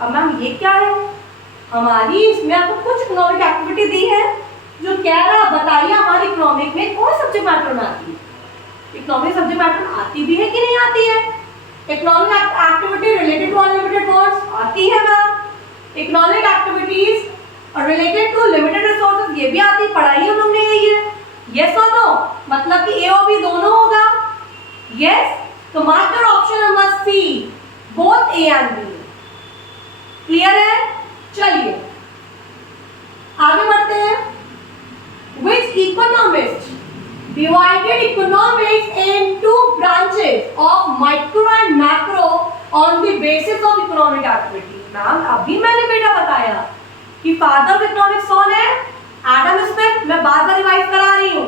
अब मैम ये क्या है, हमारी इसमें आपको कुछ इकोनॉमिक एक्टिविटी दी है, जो कह रहा बताइए हमारी इकोनॉमिक में कौन सब्जेक्ट मैटर में आती है, इकोनॉमिक सब्जेक्ट मैटर आती भी है कि नहीं आती है। Economic activity related to unlimited funds आती है ma'am, economic activities related to limited resources ये भी आती, पढ़ाई हम लोग ने यही है। यस और नो? मतलब कि ए और बी दोनों होगा। यस, तो mark your option number C, both A and B. Clear है? चलिए आगे बढ़ते हैं। Which economist divided economics into branches of micro and macro on the basis of economic activity. Ma'am अभी मैंने बेटा बताया कि फादर ऑफ इकोनॉमिक्स कौन है? Adam Smith. मैं बार बार रिवाइज करा रही हूँ।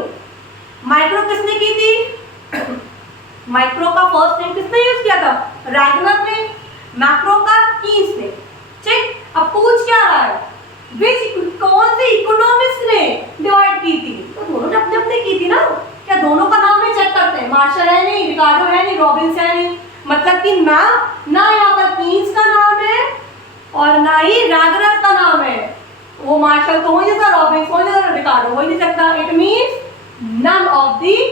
माइक्रो किसने की थी? माइक्रो का फर्स्ट नेम किसने यूज किया था? रैगनर ने। मैक्रो का कीन्स ने। ठीक, अब पूछ क्या रहा है? कौन से इकोनॉमिस्ट ने डिवाइड की थी? तो दोनों ने अपने अपने की थी ना। क्या दोनों का नाम में चेक करते हैं? मार्शल है नहीं, रिकार्डो है नहीं, रॉबिन्स है नहीं, मतलब कि ना यहाँ पर कीन्स का नाम है और ना ही रैगनर का नाम है। वो मार्शल तो हो नहीं सकता, रॉबिन्स हो नहीं सकता, रिकार्डो हो नहीं सकता। It means none of these,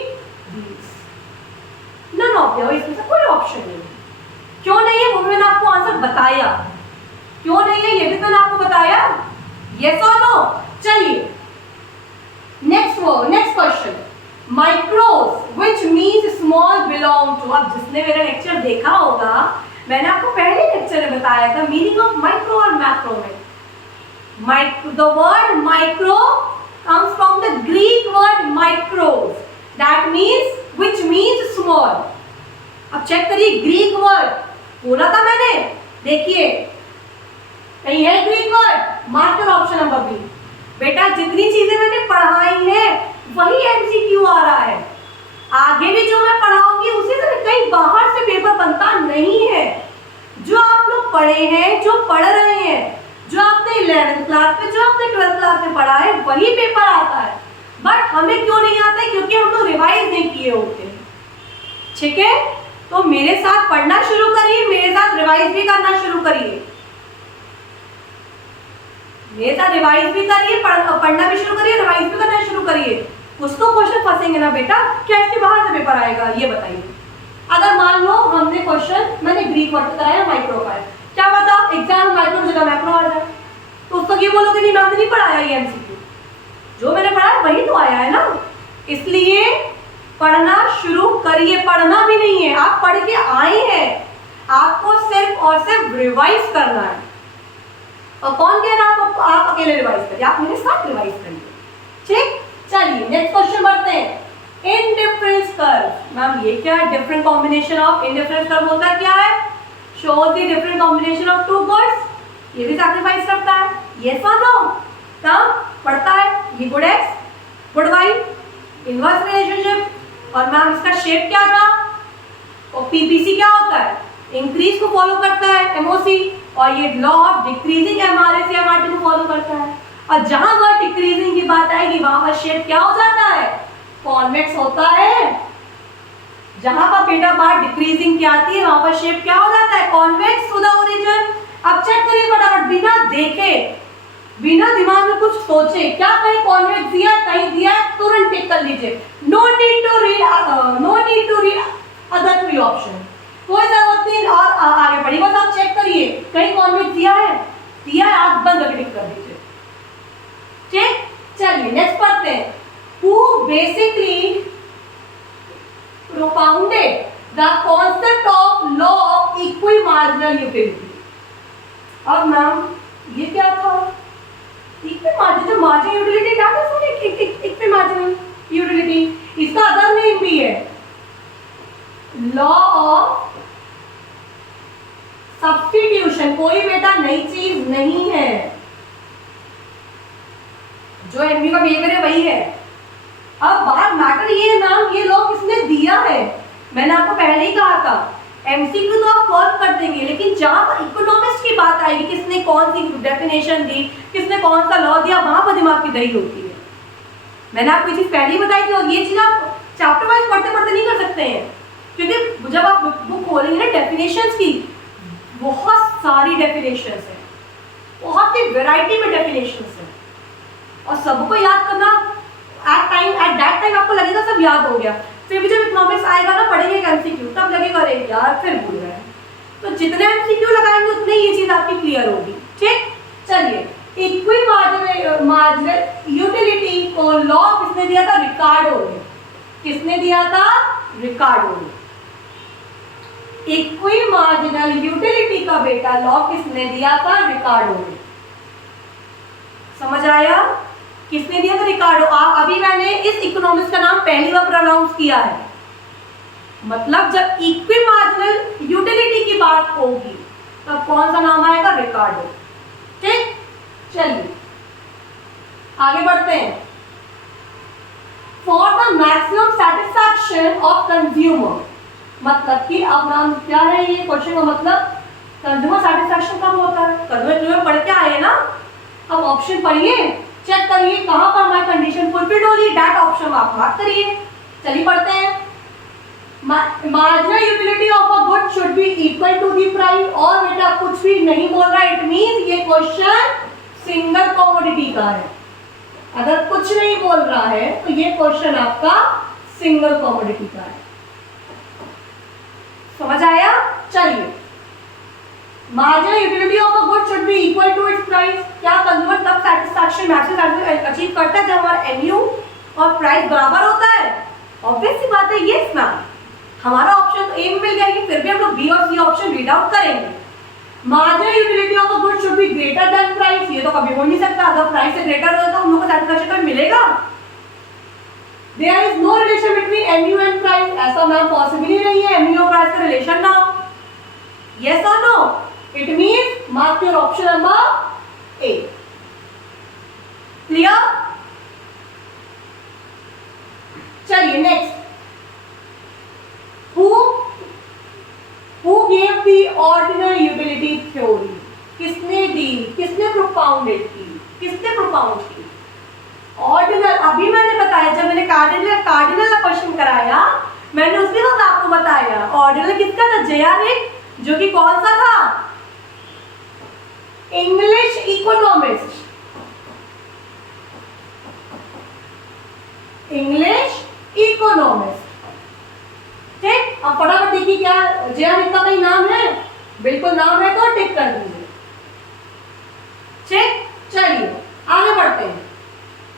none of the, इसमें से कोई ऑप्शन नहीं है। क्यों नहीं है वो मैंने आपको आंसर बताया। क्यों नहीं है ये भी मैंने आपको बताया। यस और नो? चलिए next question. Micros which means small belong to. अब जिसने मेरा लेक्चर देखा होगा, मैंने आपको पहले लेक्चर में बताया था मीनिंग ऑफ माइक्रो और मैक्रो में। The word micro comes from the Greek word micros, that means which means small. अब चेक करिए, ग्रीक वर्ड बोला था मैंने, देखिए कहीं है Greek word? Mark your option number B. बेटा जितनी चीजें मैंने पढ़ाई है वही एमसीक्यू आ रहा है। आगे भी जो मैं पढ़ाऊंगी उसी से कहीं बाहर से पेपर बनता नहीं है। जो आप लोग पढ़े हैं, जो पढ़ रहे हैं, जो आपने 11th क्लास में, जो आपने 12th क्लास में पढ़ा है वही पेपर आता है। बट हमें क्यों नहीं आता है? क्योंकि हम लोग रिवाइज नहीं किए होते। ठीक है, तो मेरे साथ पढ़ना शुरू करिए, मेरे साथ रिवाइज भी करना शुरू करिए। मेरे साथ रिवाइज भी करिए, पढ़ना भी शुरू करिए, रिवाइज भी करना शुरू करिए। कुछ तो क्वेश्चन फंसेंगे ना बेटा, क्या इसके बाहर से पेपर आएगा ये बताइए। अगर मान लो हमने क्वेश्चन, मैंने ग्रीक वर्ड कराया, माइक्रो का है, क्या पता एग्जाम में माइक्रो जगह मैक्रो आ जाए, तो उस तक ये बोलोगे नहीं मैम ने नहीं पढ़ाया ये एमसीक्यू। जो मैंने पढ़ाया वही तो आया है ना। इसलिए पढ़ना शुरू करिए। पढ़ना भी नहीं है, आप पढ़ के आए हैं, आपको सिर्फ और सिर्फ रिवाइज करना है। और कौन कह रहा है आप अकेले रिवाइज करिए? आप मेरे साथ रिवाइज करिए। ठीक, चलिए नेक्स्ट क्वेश्चन बढ़ते हैं। Indifference curve. मैम ये क्या है? Different combination of, indifference curve होता क्या है? Shows the different combination of two goods. ये भी सैक्रिफाइस करता है। यस और नो? काम पढ़ता है। ये good X, good Y, inverse relationship. और मैम इसका शेप क्या था? और पीपीसी क्या होता है? इंक्रीज को फॉलो करता है, एमओसी, और ये लॉ ऑफ डिक्रीजिंग एमआरएस या एमआरटी को फॉलो करता है। और जहां पर डिक्रीजिंग की बात आएगी वहां पर शेप क्या हो जाता है? कॉन्वेक्स होता है। जहां पर बेटा बात डिक्रीजिंग की आती है वहां पर शेप क्या हो जाता है? Convex to the origin. अब चेक करिए फटाफट, बिना देखे, बिना दिमाग में कुछ सोचे, क्या कहीं कॉन्वेक्स दिया, कहीं दिया, तुरंत टिक कर लीजिए। No need to read other three option, कोई जरूरत नहीं और आगे बढ़ी, बस आप चेक करिए कहीं कॉन्वेक्स दिया है, आप बंद करके टिक कर दीजिए। ठीक, चलिए नेक्स्ट पढ़ते हैं। Who basically propounded the concept of law of equimarginal utility। अब मैम ये क्या था? इक्विमार्जिनल, जो मार्जिनल यूटिलिटी क्या था? सुनिए, इक्विमार्जिनल यूटिलिटी, इसका अदर नेम भी है लॉ ऑफ सब्स्टिट्यूशन। कोई बेटा नई चीज नहीं है, जो एमयू का बिहेवियर है वही है। अब बात मैटर ये है मैम, ये लॉ किसने दिया है? मैंने आपको पहले ही कहा था एमसीक्यू तो आप सॉल्व कर देंगे, लेकिन जहां पर इकोनॉमिक्स की बात आएगी, किसने कौन सी डेफिनेशन दी, किसने कौन सा लॉ दिया, वहां पर दिमाग की दही होती है। मैंने आपको ये चीज पहले ही बताई थी, और ये चीज आप चैप्टर वाइज पढ़ते पढ़ते नहीं कर सकते हैं, क्योंकि जब आप बुक खोलेंगे ना डेफिनेशंस की, बहुत सारी डेफिनेशंस है, बहुत ही वैरायटी में डेफिनेशंस है, और सबको याद करना एट दैट टाइम आपको लगेगा सब याद हो गया। फिर भी जब इकोनॉमिक्स आएगा ना, पढ़ेंगे एमसीक्यू, तब लगेगा अरे यार फिर भूल गए। तो जितने एमसीक्यू लगाएंगे उतने ये चीज आपकी क्लियर होगी। ठीक, चलिए इक्विमार्जिनल यूटिलिटी को लॉ किसने दिया था? रिकार्डो ने। किसने दिया था? रिकार्डो ने। इक्विमार्जिनल यूटिलिटी का बेटा लॉ किसने दिया था? रिकार्डो ने। समझ आया? किसने दिया था? रिकार्डो। अभी मैंने इस इकोनॉमिक्स का नाम पहली बार प्रोनाउंस किया है। मतलब जब इक्विमार्जिनल यूटिलिटी की बात बात होगी तब कौन सा नाम आएगा? रिकार्डो। ठीक, चलिए आगे बढ़ते हैं। For the maximum satisfaction of consumer, मतलब कि अब नाम क्या है ये क्वेश्चन का मतलब? कंज्यूमर सेटिस्फैक्शन कब होता है? कंज्यूमर पढ़ के आए ना, अब ऑप्शन पढ़िए, चेक करिए कहां पर हमारी कंडीशन फुलफिल्ड हो रही है, दैट ऑप्शन आप मार्क करिए। चलिए पढ़ते हैं। Marginal utility of a good should be equal to the price. और बेटा कुछ भी नहीं बोल रहा, इट मींस ये क्वेश्चन सिंगल कमोडिटी का है। अगर कुछ नहीं बोल रहा है तो ये क्वेश्चन आपका सिंगल कमोडिटी का है। समझ आया? चलिए, marginal utility of a good should be equal to its price. क्या कंज्यूमर तब सेटिस्फैक्शन मैक्सिमम अचीव करता है जब हमारा एमयू और प्राइस बराबर होता है? ऑब्वियस सी बात है, यस मैम। हमारा ऑप्शन तो ए में मिल गया, फिर भी हम लोग बी और सी ऑप्शन रीड आउट करेंगे। Marginal utility of a good should be greater than price, ये तो कभी हो नहीं सकता। अगर प्राइस से ग्रेटर हो तो हम लोग को सेटिस्फैक्शन कभी मिलेगा? There is no relation between MU and price, ऐसा मैम पॉसिबल ही नहीं है एमयू और प्राइस का रिलेशन ना हो। यस और no? It means mark your option number A. Clear? चलिए next, who gave the ordinal utility theory? किसने दी, किसने प्रोपाउंडेड की, किसने प्रोपाउंड की? ऑर्डिनल, अभी मैंने बताया जब मैंने कार्डिनल का क्वेश्चन कराया, मैंने उसी वक्त आपको बताया ऑर्डिनल किसका था? जेआरविक, जो कि कौन सा था? English economist. English economist. ठीक, अब फटाफट देखिए क्या जेआरविक का कहीं नाम है? बिल्कुल नाम है तो टिक कर दीजिए। ठीक, चलिए आगे बढ़ते हैं।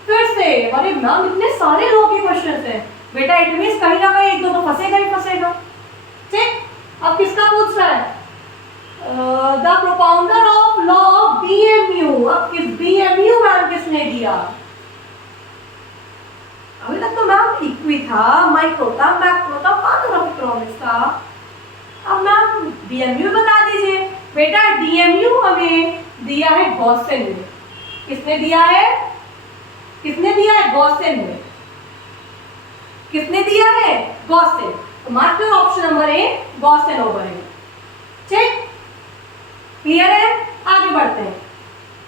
फिर से अरे मैम इतने सारे लोगों के क्वेश्चन हैं बेटा, इट मींस कहीं ना कहीं एक दो तो फंसेगा ही फंसेगा। ठीक, अब किसका पूछ रहा है? The propounder of law of BMU. अब किस बीएमयू मैम किसने दिया? अभी तक तो मैम इक्वी था, माइक्रो था, मैक्रो था, फादर ऑफ इकोनॉमिक्स था। अब मैम बीएमयू बता दीजिए। बेटा डीएमयू हमें दिया है गॉसेन ने। किसने दिया है? किसने दिया है? गॉसेन ने। किसने दिया है? गॉसेन। तो mark your option number A, Gossen over है। ठीक, क्लियर है? आगे बढ़ते हैं।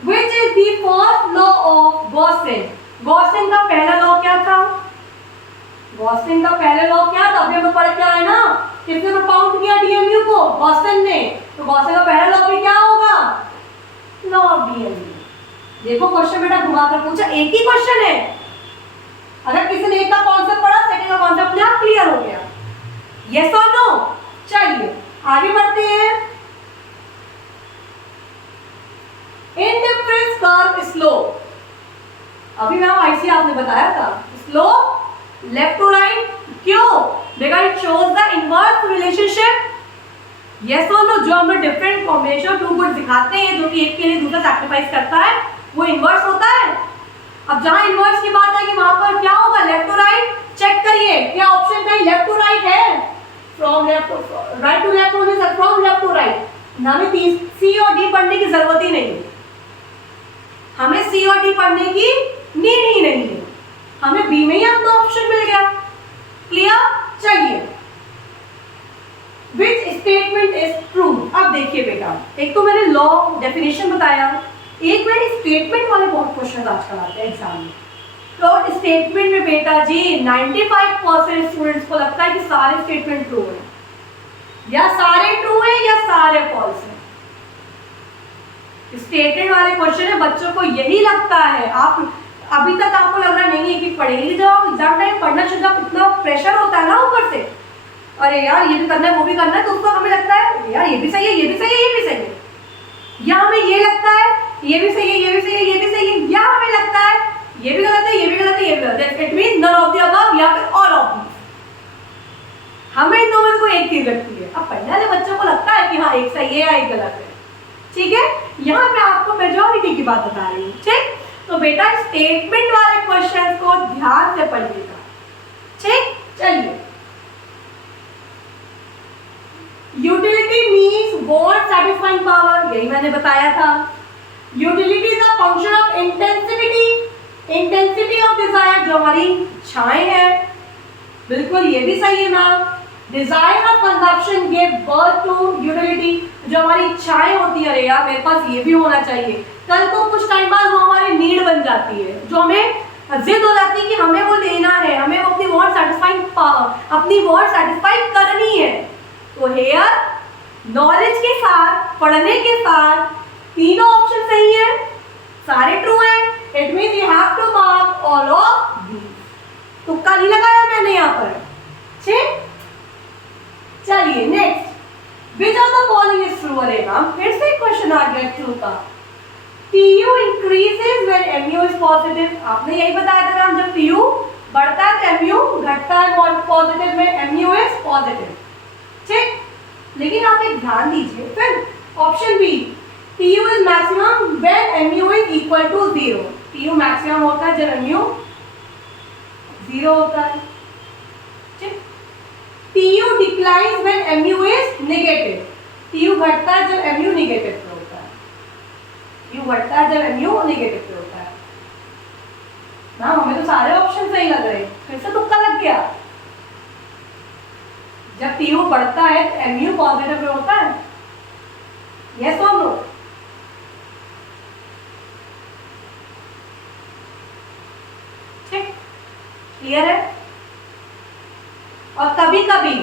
Which is the first law of गॉसेन? गॉसेन का पहला लॉ क्या था? गॉसेन का पहला लॉ क्या था? अभी हम पढ़ के आए ना, किसने प्रोपाउंड किया डीएमयू को? गॉसेन ने। तो गॉसेन का पहला लॉ भी क्या होगा? Law of DMU. देखो क्वेश्चन बेटा घुमा कर पूछा, एक ही क्वेश्चन है। अगर किसी ने एक का कॉन्सेप्ट पढ़ा, सेकंड का कॉन्सेप्ट अपने आप क्लियर हो गया। यस और नो? चलिए आगे बढ़ते हैं। इंडिफरेंस कर्व स्लोप, अभी मैम आईसी आपने बताया था, स्लोप लेफ्ट टू राइट। क्यों? Because it shows the inverse relationship. Yes और नो? जो हम लोग डिफरेंट कॉम्बिनेशन टू गुड दिखाते हैं, जो कि एक के लिए दूसरा सैक्रिफाइस करता है, वो इनवर्स होता है। अब जहां इनवर्स की बात है कि वहां पर क्या होगा? Left to right. चेक करिए क्या ऑप्शन कहीं लेफ्ट टू राइट है? From left right to left होने से फ्रॉम लेफ्ट टू राइट। हमें सी और डी पढ़ने की जरूरत ही नहीं है, हमें सी और डी पढ़ने की नीड ही नहीं है, हमें बी में ही अपना ऑप्शन मिल गया। क्लियर? चलिए, विच स्टेटमेंट इज ट्रू? अब देखिए बेटा, एक तो मैंने लॉ डेफिनेशन बताया, एक मैंने स्टेटमेंट वाले बहुत क्वेश्चन आजकल आते हैं एग्जाम में। तो स्टेटमेंट में बेटा जी 95% स्टूडेंट्स को लगता है कि सारे स्टेटमेंट ट्रू है, या सारे ट्रू है या सारे फॉल्स है। स्टेटमेंट वाले क्वेश्चन है, बच्चों को यही लगता है। आप अभी तक आपको लग रहा नहीं है कि पढ़ेंगे, जब आप एग्जाम टाइम पढ़ना शुरू, इतना प्रेशर होता है ना ऊपर से, अरे यार ये भी करना है वो भी करना है, तो उसको हमें लगता है यार ये भी सही है, ये भी सही है, ये भी सही है, या हमें ये लगता है ये भी सही है, ये भी सही है, ये भी सही है, या हमें लगता है ये भी गलत है, ये भी गलत है, ये भी गलत है। It means none of the above या फिर ऑल ऑफ दीस। हमें इन दोनों में कोई एक चीज लगती है। अब पढ़ने वाले बच्चों को लगता है कि हाँ एक सही है या एक गलत है। ठीक है, यहाँ मैं आपको मेजॉरिटी की बात बता रही हूँ। ठीक, तो बेटा स्टेटमेंट वाले क्वेश्चन को ध्यान से पढ़िएगा। ठीक, चलिए, utility means want satisfying power, यही मैंने बताया था. Utility is a function of intensity of desire, जो हमारी इच्छाएं हैं. बिल्कुल ये भी सही है ma'am. Desire of consumption give birth to utility, जो हमारी इच्छाएं होती है, अरे यार मेरे पास ये भी होना चाहिए, कल को कुछ टाइम बाद वो हमारी नीड बन जाती है, जो हमें जिद हो जाती है कि हमें वो लेना है, हमें वो अपनी वांट सेटिस्फाइंग अपनी वांट सेटिस्फाई करनी है. तो हेयर नॉलेज के साथ, पढ़ने के साथ तीनों ऑप्शन सही है, सारे ट्रू हैं. It means you have to mark all of these. तुक्का नहीं लगाया मैंने यहाँ पर. ठीक, चलिए next. Which of the following is true? अरे मैम फिर से क्वेश्चन आ गया ट्रू का. TU increases when MU is positive. आपने यही बताया था मैम, जब TU बढ़ता है तो MU घटता है पॉजिटिव में, MU is positive. ठीक, लेकिन आप एक ध्यान दीजिए. फिर option B, TU is maximum when MU is equal to 0. TU maximum होता है जब MU 0 होता है. ठीक, TU declines when MU is negative. TU घटता है जब MU नेगेटिव पे होता है. TU बढ़ता है जब MU नेगेटिव पे होता है. ना हमें तो सारे ऑप्शन सही लग रहे हैं, फिर से तुक्का लग गया. जब TU बढ़ता है तो MU पॉजिटिव पे होता है. यस और नो? ठीक, क्लियर है? और कभी कभी,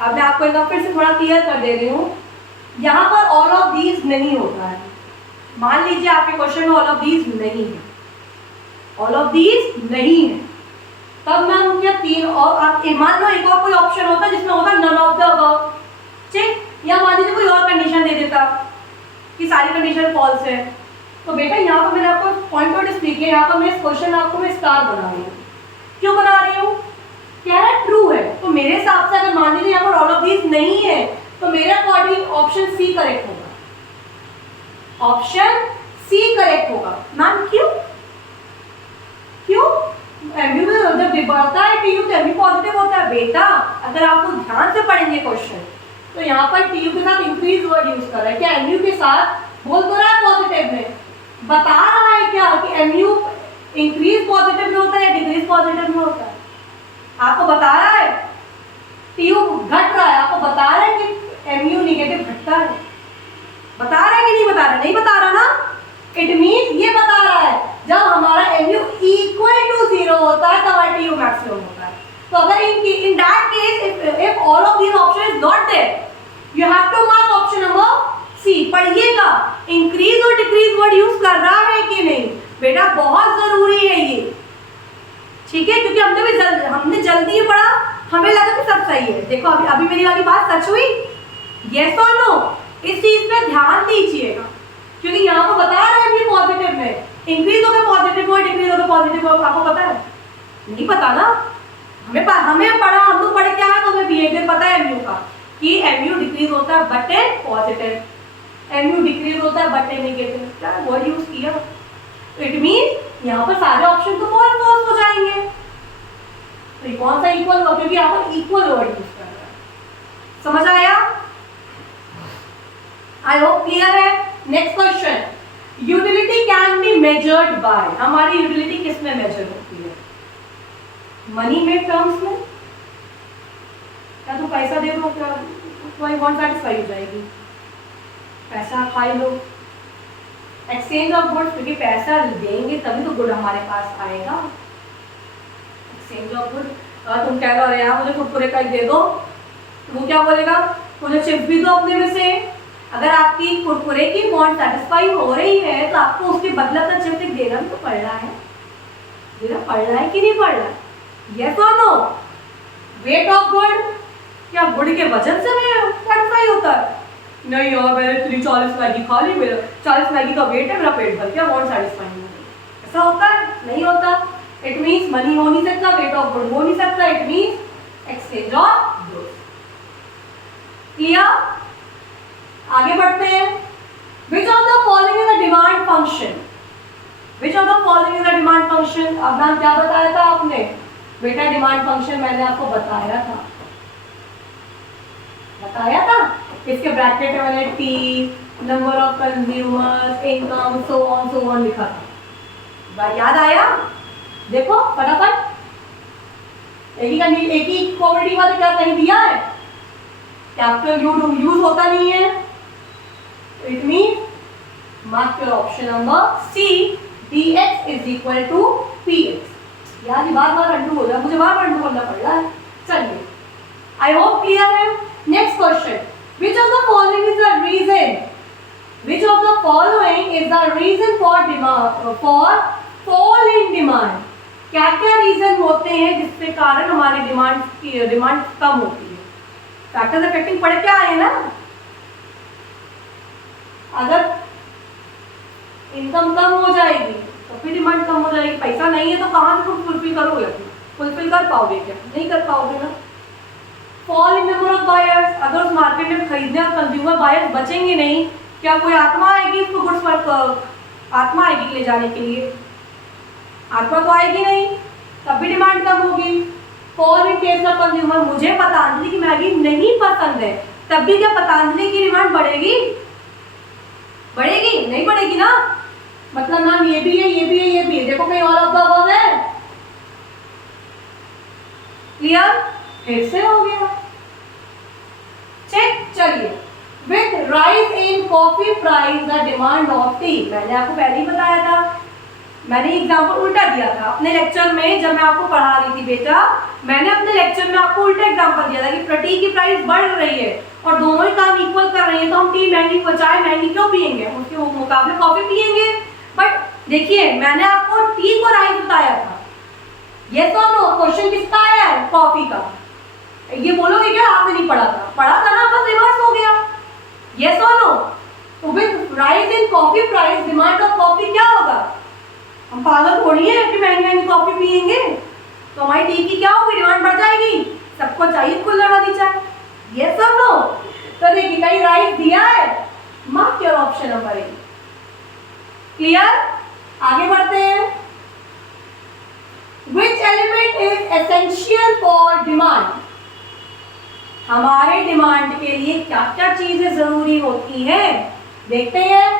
अब मैं आपको एक बार फिर से थोड़ा क्लियर कर दे रही हूँ, यहाँ पर ऑल ऑफ दीज नहीं होता है. मान लीजिए आपके क्वेश्चन में ऑल ऑफ दीज नहीं है, ऑल ऑफ दीज नहीं है, तब मैं क्या तीन और आप मान लो एक और कोई ऑप्शन होता जिसमें होता नन ऑफ द अबव. ठीक, या मान लीजिए कोई और कंडीशन दे देता कि सारी कंडीशन फॉल्स है. तो बेटा यहाँ पर मैंने आपको पॉइंट आउट इसलिए किया, यहाँ पर मैं इस क्वेश्चन आपको मैं स्टार बना रही हूँ. क्यों बना रही हूँ? क्या है? ट्रू है. तो मेरे हिसाब से अगर मान लीजिए यहाँ पर ऑल ऑफ दीज नहीं है तो मेरे अकॉर्डिंग ऑप्शन सी करेक्ट होगा. ऑप्शन सी करेक्ट होगा. मैम क्यों? क्यों? MU जब बढ़ता है TU तो MU पॉजिटिव होता है. बेटा अगर आपको ध्यान से पढ़ेंगे क्वेश्चन तो यहाँ पर TU के साथ इंक्रीज वर्ड यूज कर रहा है. क्या MU के साथ बोल तो रहा है पॉजिटिव में, बता रहा है क्या कि MU इंक्रीज पॉजिटिव में होता है या डिक्रीज पॉजिटिव में होता है? आपको बता रहा है. TU घट रहा है, आपको बता रहा है कि MU नेगेटिव घटता है. बता रहा है कि नहीं बता रहा? नहीं बता रहा ना. इट मींस ये बता रहा है जब हमारा MU इक्वल टू 0 होता है तब हमारा TU मैक्सिमम होता है. तो अगर in that case if all of these option is not there you have to mark option number C. पढ़िएगा इंक्रीज और डिक्रीज वर्ड यूज कर रहा है कि नहीं. बेटा बहुत जरूरी है ये. ठीक है, क्योंकि हमने जल्दी पढ़ा, हमें लगा कि सब सही है. देखो अभी मेरी वाली बात सच हुई. यस और नो? इस चीज पे ध्यान दीजिएगा क्योंकि यहाँ पर बता रहे हैं कि पॉजिटिव में इंक्रीज हो गया पॉजिटिव हो, डिक्रीज हो गया पॉजिटिव हो. आपको पता है? नहीं पता ना. हमें पढ़ा, हम लोग पढ़े क्या है तो हमें बिहेवियर पता है MU का कि MU डिक्रीज होता है but in positive, MU decrease होता है बट इन नेगेटिव. क्या वर्ड यूज किया? इट मींस यहाँ पर सारे ऑप्शन तो फॉल्स हो जाएंगे. तो ये कौन सा इक्वल हुआ? क्योंकि यहाँ पर इक्वल वर्ड यूज कर रहा है. समझ आया? आई होप क्लियर है. Next question, utility can be measured by. हमारी यूटिलिटी किस में मेजर होती है? मनी में, टर्म्स में. क्या तू पैसा दे दो क्या तुम्हारी वांट सेटिस्फाई हो जाएगी? पैसा खाई लो. एक्सचेंज ऑफ गुड्स, क्योंकि पैसा देंगे तभी तो गुड हमारे पास आएगा. Exchange of good. तुम कह रहे हो यार मुझे कुरकुरे का दे दो, तो वो क्या बोलेगा? मुझे चिप्स भी दो अपने में से. अगर आपकी कुरकुरे की वांट सेटिस्फाई हो रही है तो आपको उसके बदले अपना चिप्स देना भी तो पड़ रहा है. देना पड़ रहा है कि नहीं पड़ रहा? यस और नो? वेट ऑफ गुड, क्या गुड के वजन से मैं सेटिस्फाई होता है? नहीं यार मैंने 40 मैगी खा ली, मेरा 40 मैगी का वेट है, मेरा पेट भर गया, वांट सेटिस्फाई हो गई. ऐसा होता है? नहीं होता. इट मींस मनी हो नहीं सकता, वेट ऑफ गुड हो नहीं सकता. It means exchange of goods. Clear? आगे बढ़ते हैं. Which of the following is a demand function? Which of the following is a demand function? अब नाम क्या बताया था आपने? बेटा डिमांड फंक्शन मैंने आपको बताया था. इसके ब्रैकेट में मैंने T, number of consumers, income, so on लिखा था। याद आया? देखो फटाफट, एक ही क्वालिटी वाला क्या कहीं दिया है? कैपिटल यूज होता नहीं है। It mean mark your option number C, dx is equal to px। यार ये बार अंडू हो जाए, मुझे बार अंडू करना पड़ रहा है। चलिए, आई होप क्लियर है। Next question, which of the following is the reason? Which of the following is the reason for demand for fall in demand? क्या क्या रीजन होते हैं जिसके कारण हमारी डिमांड कम होती है? फैक्टर्स अफेक्टिंग पढ़ के आए ना। अगर इनकम कम हो जाएगी तो फिर डिमांड कम हो जाएगी। पैसा नहीं है तो कहाँ से तुम फुलफिल करोगे? फुलफिल कर पाओगे क्या? नहीं कर पाओगे ना। Fall in number of buyers, अगर उस मार्केट में खरीदने और कंज्यूमर बायर्स बचेंगे नहीं, क्या कोई आत्मा आएगी उसको गुड्स पर? आत्मा आएगी ले जाने के लिए? आत्मा तो आएगी नहीं, तब भी डिमांड कम होगी। Fall in case of consumer, मुझे पतंजलि की मैगी नहीं पसंद है, तब भी क्या पतंजलि की डिमांड बढ़ेगी? बढ़ेगी? नहीं बढ़ेगी ना। मतलब मैम ये भी है, ये भी है, ये भी है, देखो कहीं और अब्बा है। क्लियर? फिर से हो गया। चेक। चलिए, with rise in coffee price the demand of T, मैंने आपको पहले ही बताया था। मैंने एग्जाम्पल उल्टा दिया था अपने लेक्चर में, जब मैं आपको पढ़ा रही थी बेटा, मैंने अपने लेक्चर में आपको उल्टा एग्जाम्पल दिया था कि टी की प्राइस बढ़ रही है और दोनों ही काम इक्वल कर रही है, तो हम टी महंगी, चाय महंगी क्यों पियेंगे? उसके मुकाबले कॉफी पियेंगे। बट देखिए, मैंने आपको टी को राइज बताया था। ये तो नो क्वेश्चन किसका आया है? कॉफी का। ये बोलोगे क्या आपने नहीं पढ़ा था? पढ़ा था ना, बस रिवर्स हो गया। यस और नो? तो with rise in coffee price demand of coffee क्या होगा? हम पागल थोड़ी है कि महंगी महंगी कॉफी पियेंगे, तो हमारी टी की क्या होगी? डिमांड बढ़ जाएगी। सबको चाहिए कुल्हड़ वाली चाय। यस और नो? तो देखिए कहीं राइज दिया है, mark your option number A. Clear? आगे बढ़ते हैं। Which element is essential for demand? हमारे डिमांड के लिए क्या क्या चीजें जरूरी होती हैं? देखते हैं।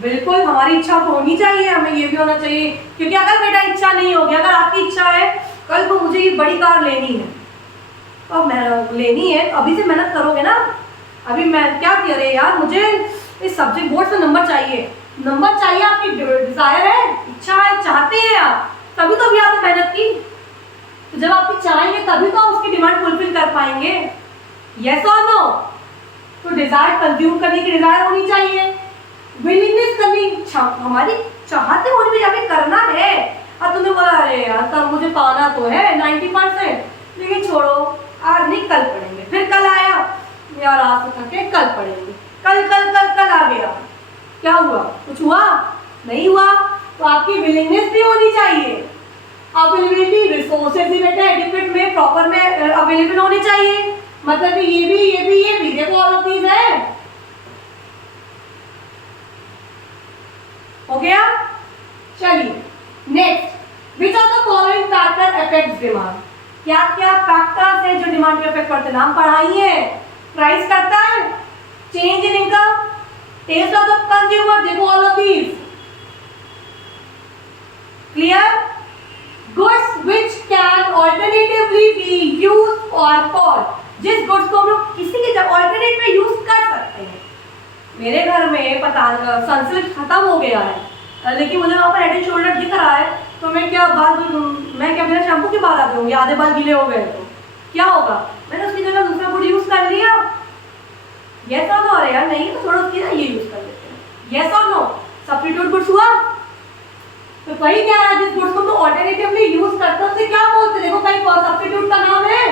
बिल्कुल हमारी इच्छा तो होनी चाहिए, हमें ये भी होना चाहिए, क्योंकि अगर बेटा इच्छा नहीं होगी, अगर आपकी इच्छा है कल को मुझे ये बड़ी कार लेनी है, तो मैं लेनी है तो अभी से मेहनत करोगे ना। अभी मैं क्या कह रहे यार, मुझे इस सब्जेक्ट बोर्ड से नंबर चाहिए, नंबर चाहिए, आपकी डिजायर है, इच्छा है, चाहते हैं आप, तभी तो अभी आपने मेहनत की। तो जब आपकी चाहेंगे तभी तो आप उसकी डिमांड फुलफिल कर पाएंगे। यस और नो? तो डिजायर, कंज्यूम करने की डिजायर होनी चाहिए, विलिंगनेस करनी, हमारी चाहते होने में जाके करना है। अब तुमने बोला अरे यार तब मुझे पाना तो है 90%, लेकिन छोड़ो आज नहीं कल पढ़ेंगे, फिर कल आया यार आज तो थके कल पढ़ेंगे, कल कल कल कल आ गया, क्या हुआ? कुछ हुआ? नहीं हुआ। तो आपकी विलिंगनेस भी होनी चाहिए, अवेलेबिलिटी, रिसोर्सेज भी बेटा एडिक्वेट में, प्रॉपर में अवेलेबल होनी चाहिए। मतलब कि ये भी ये भी ये भी, देखो ऑल ऑफ दीज है। हो गया? चलिए next, which of the following factor affects demand? क्या क्या फैक्टर्स है जो डिमांड पे अफेक्ट करते हैं? नाम पढ़ाई है। प्राइस करता है, change in income, taste of the consumer, देखो all of these. Clear? Goods which can alternatively be used और फॉर, जिस गुड्स को हम लोग किसी के जगह ऑल्टरनेट में यूज कर सकते हैं। मेरे घर में पता सनसिल्क खत्म हो गया है, लेकिन मुझे वहाँ पर हेड एंड शोल्डर दिख रहा है, तो मैं क्या बिना शैम्पू के बाल आ जाऊंगी? आधे बाल गीले हो गए तो क्या होगा? मैंने उसकी जगह दूसरा गुड यूज कर लिया। यस और नो? अरे यार नहीं, तो थोड़ा उसकी ना ये यूज कर लेते हैं। यस और नो? सब्स्टिट्यूट गुड्स हुआ। तो कहीं क्या है, जिस गुड्स को तो ऑल्टरनेटिवली यूज करते हैं उसे क्या बोलते हैं? देखो कहीं सब्स्टिट्यूट का नाम है।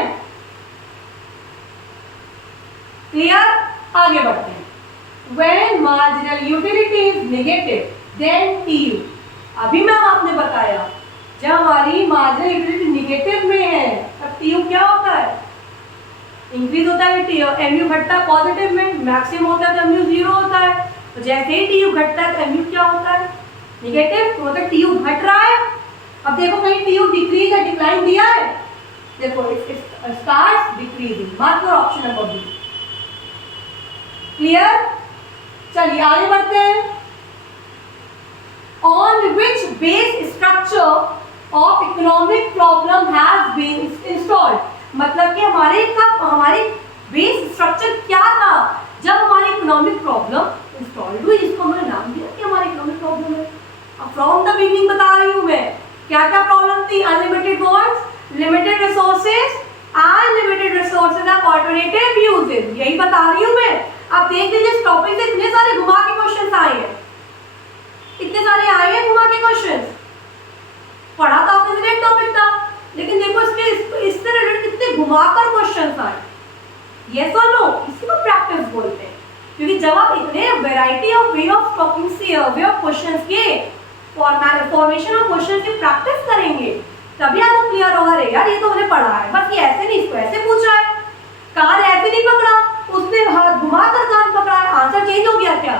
क्लियर? आगे बढ़ते हैं। When marginal utility is negative, then TU. अभी मैम आपने बताया जब हमारी मार्जिनल यूटिलिटी निगेटिव में है तब TU क्या होता है? इंक्रीज होता है। MU घटता है पॉजिटिव में, मैक्सिमम होता है तो MU 0 होता है। तो जैसे ही TU घटता है तो MU क्या होता है? निगेटिव। तो मतलब TU घट रहा है। अब देखो कहीं TU डिक्रीज या डिक्लाइन दिया है? देखो starts decreasing, mark your option number B. Clear? चलिए आगे बढ़ते हैं। On which base structure of economic problem has been installed, मतलब कि हमारे बेस स्ट्रक्चर क्या था जब हमारी इकोनॉमिक प्रॉब्लम इंस्टॉल्ड हुई, जिसको हमने नाम दिया कि हमारी इकोनॉमिक प्रॉब्लम है। अब फ्रॉम द बिगिनिंग बता रही हूँ मैं क्या क्या प्रॉब्लम थी। Unlimited wants, limited resources, unlimited resources of alternative uses, यही बता रही हूँ मैं। आप देख लीजिए इस टॉपिक से इतने सारे घुमा के क्वेश्चन आए हैं, इतने सारे आए हैं घुमा के क्वेश्चन। पढ़ा तो आपने सिर्फ एक टॉपिक था, लेकिन देखो इससे रिलेटेड कितने घुमाकर क्वेश्चन आए। यस और नो, इसी को प्रैक्टिस बोलते हैं। क्योंकि जब आप इतने variety of way of talking से, वे ऑफ क्वेश्चंस के फॉर्मेशन ऑफ क्वेश्चन की प्रैक्टिस करेंगे, तभी आपको क्लियर होगा रे यार ये तो मैंने पढ़ा है, बस ये ऐसे नहीं, इसको ऐसे पूछा है, कान ऐसे नहीं पकड़ा, उसने हाथ घुमाकर कान पकड़ा है, आंसर चेंज हो गया क्या?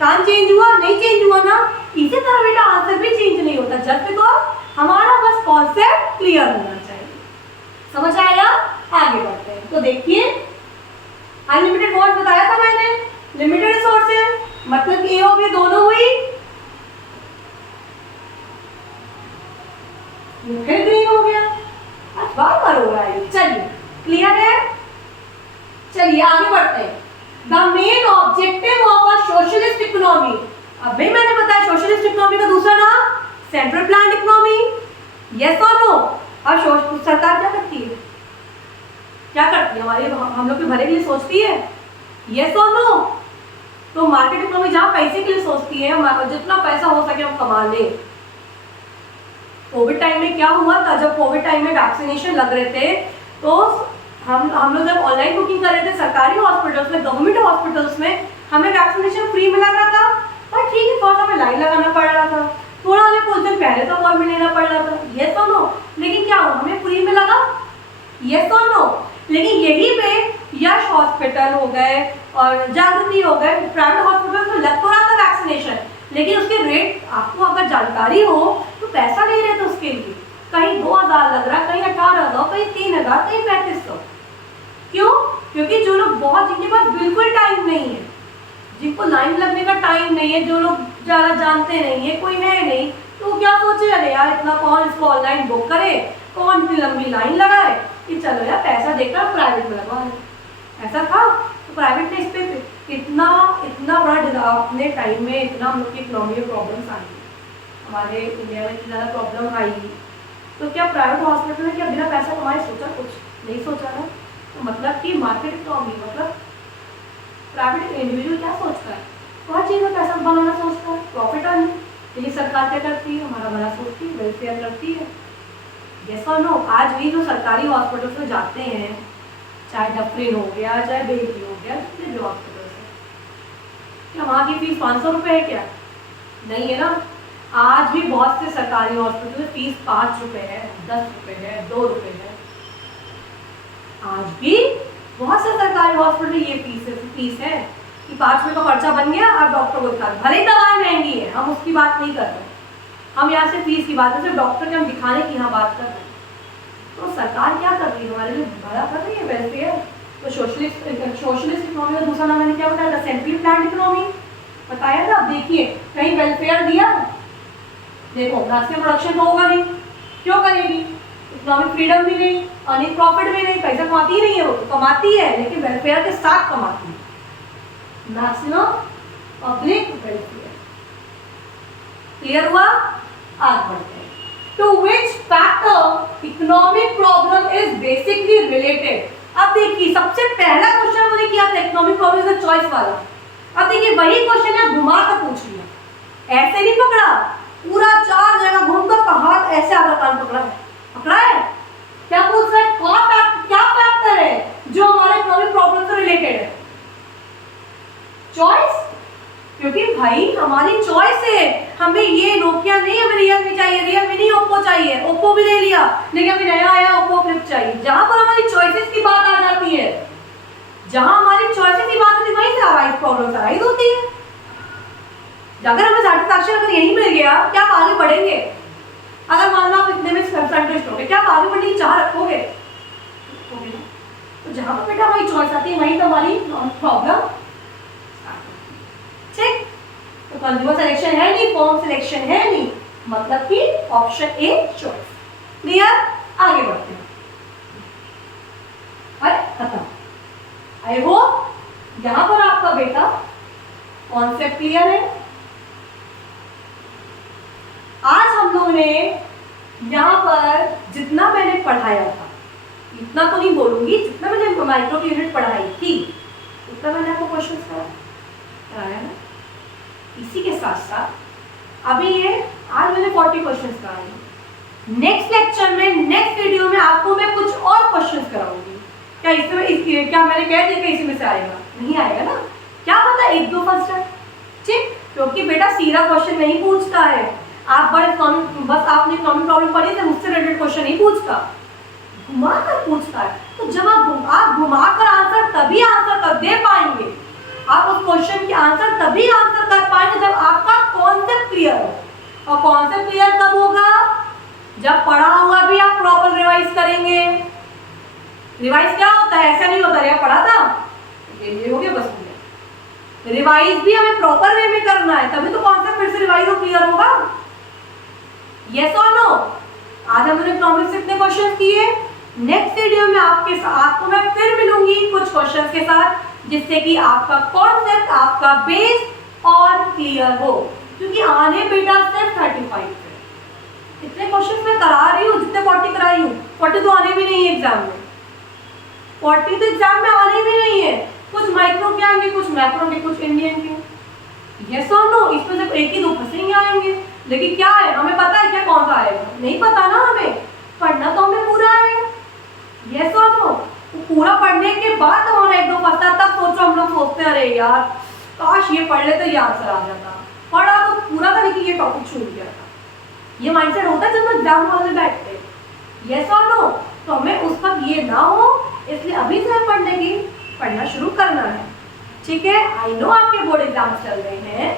कान चेंज हुआ? नहीं चेंज हुआ ना। इसी तरह बेटा आंसर भी चेंज नहीं होता, जस्ट बिकॉज हमारा बस कॉन्सेप्ट क्लियर होना चाहिए। समझ आया? आगे बढ़ते हैं। तो देखिए अनलिमिटेड वॉन्ट बताया था मैंने, लिमिटेड रिसोर्सेज, मतलब ए और बी दोनों हुई, फिर ग्रीन हो गया। आज बार बार हो रहा है। चलिए क्लियर है? चलिए आगे बढ़ते हैं। The main objective of a socialist economy, अब भी मैंने बताया सोशलिस्ट इकोनॉमी का दूसरा नाम सेंट्रल प्लान्ड इकोनॉमी। यस और नो? अब सरकार क्या करती है? क्या करती है? हमारे हम लोग के भले के लिए सोचती है। यस और नो? तो मार्केट इकोनॉमी जहाँ पैसे के लिए सोचती है, जितना पैसा हो सके हम कमा लें। कोविड टाइम में क्या हुआ था, जब कोविड टाइम में वैक्सीनेशन लग रहे थे तो हम लोग जब ऑनलाइन बुकिंग कर रहे थे सरकारी हॉस्पिटल्स में, गवर्नमेंट हॉस्पिटल्स में, हमें वैक्सीनेशन फ्री में लग रहा था। पर ठीक है, थोड़ा हमें लाइन लगाना पड़ रहा था, थोड़ा हमें कुछ दिन पहले तो अपॉइंटमेंट लेना पड़ रहा था। यस और नो? लेकिन क्या हुआ, हमें फ्री में लगा। यस और नो? लेकिन यही पे यश हॉस्पिटल हो गए और जागृति हो गए, प्राइवेट हॉस्पिटल में लग तो रहा था वैक्सीनेशन, लेकिन उसके रेट आपको अगर जानकारी हो तो पैसा ले रहे थे उसके लिए। कहीं 2000 लग रहा, कहीं 1800, कहीं 3000, कहीं 3500। क्यों? क्योंकि जो लोग बहुत, जिनके पास बिल्कुल टाइम नहीं है, जिनको लाइन लगने का टाइम नहीं है, जो लोग ज़्यादा जानते नहीं है, कोई है नहीं, तो क्या सोचे, अरे यार इतना कौन इसको ऑनलाइन बुक करे, कौन इतनी लंबी लाइन लगाए, कि चलो यार पैसा देकर प्राइवेट में लगवा लें। ऐसा था। तो प्राइवेट ने इस पर इतना बड़ा अपने टाइम में इतना हम लोग की इकोनॉमी में प्रॉब्लम्स आई, हमारे इंडिया में इतनी ज़्यादा प्रॉब्लम आई, तो क्या प्राइवेट हॉस्पिटल ने क्या बिना पैसा कमाए सोचा? कुछ नहीं सोचा ना। तो मतलब कि मार्केट इकोनॉमी, मतलब प्राइवेट इंडिविजुअल क्या सोचता है, हर चीज़ में पैसा बनाना सोचता है, प्रॉफिट अर्निंग। लेकिन सरकार क्या करती है? हमारा भला सोचती है, वेलफेयर करती है। यस और नो? आज भी जो सरकारी हॉस्पिटल्स में जाते हैं, चाहे डफरिन हो गया, चाहे बेबी हो गया, जितने भी हॉस्पिटल्स हैं, क्या वहाँ की फीस 500 रुपये है क्या? नहीं है ना। आज भी बहुत से सरकारी हॉस्पिटल में फीस 5 रुपये है, 10 रुपये है, 2 रुपये है। आज भी बहुत से सरकारी हॉस्पिटल ये फीस है कि 5 रुपये का पर्चा बन गया और डॉक्टर को दिखा, भले ही दवाएं महंगी है, हम उसकी बात नहीं कर रहे, हम यहाँ से फीस की बात है, सिर्फ डॉक्टर के हम दिखाने की यहाँ बात कर रहे हैं। तो सरकार क्या कर रही है? हमारे लिए भला कर रही है, वेलफेयर। तो सोशलिस्ट इकोनॉमी का दूसरा नाम मैंने क्या बताया था? सेंट्रल प्लान्ड इकोनॉमी बताया था। देखिए कहीं वेलफेयर दिया, देखो नेशनल प्रोडक्शन तो होगा नहीं, क्यों करेगी? इकोनॉमिक फ्रीडम भी नहीं, अर्निंग प्रॉफिट भी नहीं, पैसा कमाती ही नहीं है, वो तो कमाती है लेकिन वेलफेयर के साथ कमाती है, नेशनल पब्लिक वेलफेयर। क्लियर हुआ? आगे बढ़ते हैं। To which factor economic problem is basically related. अब देखिए सबसे पहला क्वेश्चन मैंने किया था इकोनॉमिक प्रॉब्लम का चॉइस वाला। अब देखिए वही क्वेश्चन है घुमा कर पूछ लिया, ऐसे नहीं पकड़ा, पूरा 4 जगह घूमकर कहा ऐसे आधा कान पकड़ा है। क्या पूछ रहा है? क्या फैक्टर है जो हमारे इकोनॉमिक प्रॉब्लम से रिलेटेड है? चॉइस। क्योंकि भाई हमारी चॉइस है, हमें ये नोकिया नहीं, हमें रियलमी चाहिए, रियलमी नहीं ओप्पो चाहिए, ओप्पो भी ले लिया, लेकिन अभी नया आया ओप्पो फ्लिप चाहिए। जहां पर हमारी चॉइसेस की बात आ जाती है, जहां हमारी चॉइसेस की बात होती है, वहीं से अराइज प्रॉब्लम अराइज होती है। अगर हमें सेटिस्फैक्शन अगर यही मिल गया, क्या आप आगे बढ़ेंगे? अगर मान लो आप इतने में संतुष्ट हो गए, क्या आप आगे बढ़ने की चाह रखोगे? तो जहां पर बेटा हमारी चॉइस आती है, वहीं तो हमारी प्रॉब्लम मल्टीपल सिलेक्शन है नहीं, फॉर्म सिलेक्शन है नहीं, मतलब कि ऑप्शन ए चॉइस। क्लियर? आगे बढ़ते हैं। अरे खत्म। आई होप यहां पर आपका बेटा कॉन्सेप्ट क्लियर है। आज हम लोगों ने यहाँ पर जितना मैंने पढ़ाया था, इतना तो नहीं बोलूंगी, जितना मैंने माइक्रो की यूनिट पढ़ाई थी उतना मैंने आपको क्वेश्चन कराया ना। इसी के साथ साथ अभी ये आज मैंने 40 क्वेश्चन कराए। नेक्स्ट लेक्चर में, नेक्स्ट वीडियो में आपको मैं कुछ और क्वेश्चन कराऊंगी। क्या इसमें क्या मैंने कह दिया कि इसमें से आएगा? नहीं आएगा ना, क्या पता 1-2 फर्स्ट है, ठीक, क्योंकि बेटा सीधा क्वेश्चन नहीं पूछता है। आप बस आपने इकोनॉमिक प्रॉब्लम पढ़ी तो मुझसे रिलेटेड क्वेश्चन नहीं पूछता, घुमा कर पूछता है। तो जब आप घुमा कर आंसर तभी आंसर कर दे पाएंगे, आप उस क्वेश्चन की आंसर तभी आंसर कर पाएंगे जब आपका कॉन्सेप्ट क्लियर हो। और कॉन्सेप्ट क्लियर कब होगा? जब पढ़ा हुआ भी आप प्रॉपर रिवाइज करेंगे। रिवाइज क्या होता है? ऐसा नहीं होता है पढ़ा था ये हो गया बस हो गया। रिवाइज भी हमें प्रॉपर वे में करना है, तभी तो कॉन्सेप्ट फिर से रिवाइज और क्लियर होगा। यस और नो? आज हमने इकोनॉमिक्स से इतने क्वेश्चन किए। नेक्स्ट वीडियो में आपको मैं फिर मिलूंगी कुछ क्वेश्चंस के साथ, जिससे कि आपका कॉन्सेप्ट, आपका बेस और क्लियर हो, क्योंकि आने बेटा सिर्फ 35 है। इतने क्वेश्चंस मैं करा रही हूँ, जितने 40 कराई हूँ, 40 तो आने भी नहीं है एग्जाम में। 40 तो एग्जाम में आने भी नहीं है। कुछ माइक्रो के आएंगे, कुछ मैक्रो के, कुछ इंडियन के। यस और नो? इसमें सिर्फ 1 ही 2 फंसेंगे आएंगे। लेकिन क्या है, हमें पता है क्या कौन सा आएगा? नहीं पता ना, हमें पढ़ना तो हमें पूरा है। यस और नो? तो पूरा पढ़ने के बाद हमारा 1-2 फंसता, तब सोचो हम लोग सोचते हैं अरे यार काश ये पढ़ लेते, ये आंसर आ जाता। पढ़ा तो पूरा था लेकिन ये टॉपिक छूट गया था। ये माइंडसेट होता है जब हम एग्जाम हॉल में बैठते हैं। यस और नो? तो हमें उस वक्त ये ना हो, इसलिए अभी से पढ़ना शुरू करना है। ठीक है? आई नो आपके बोर्ड एग्जाम चल रहे हैं,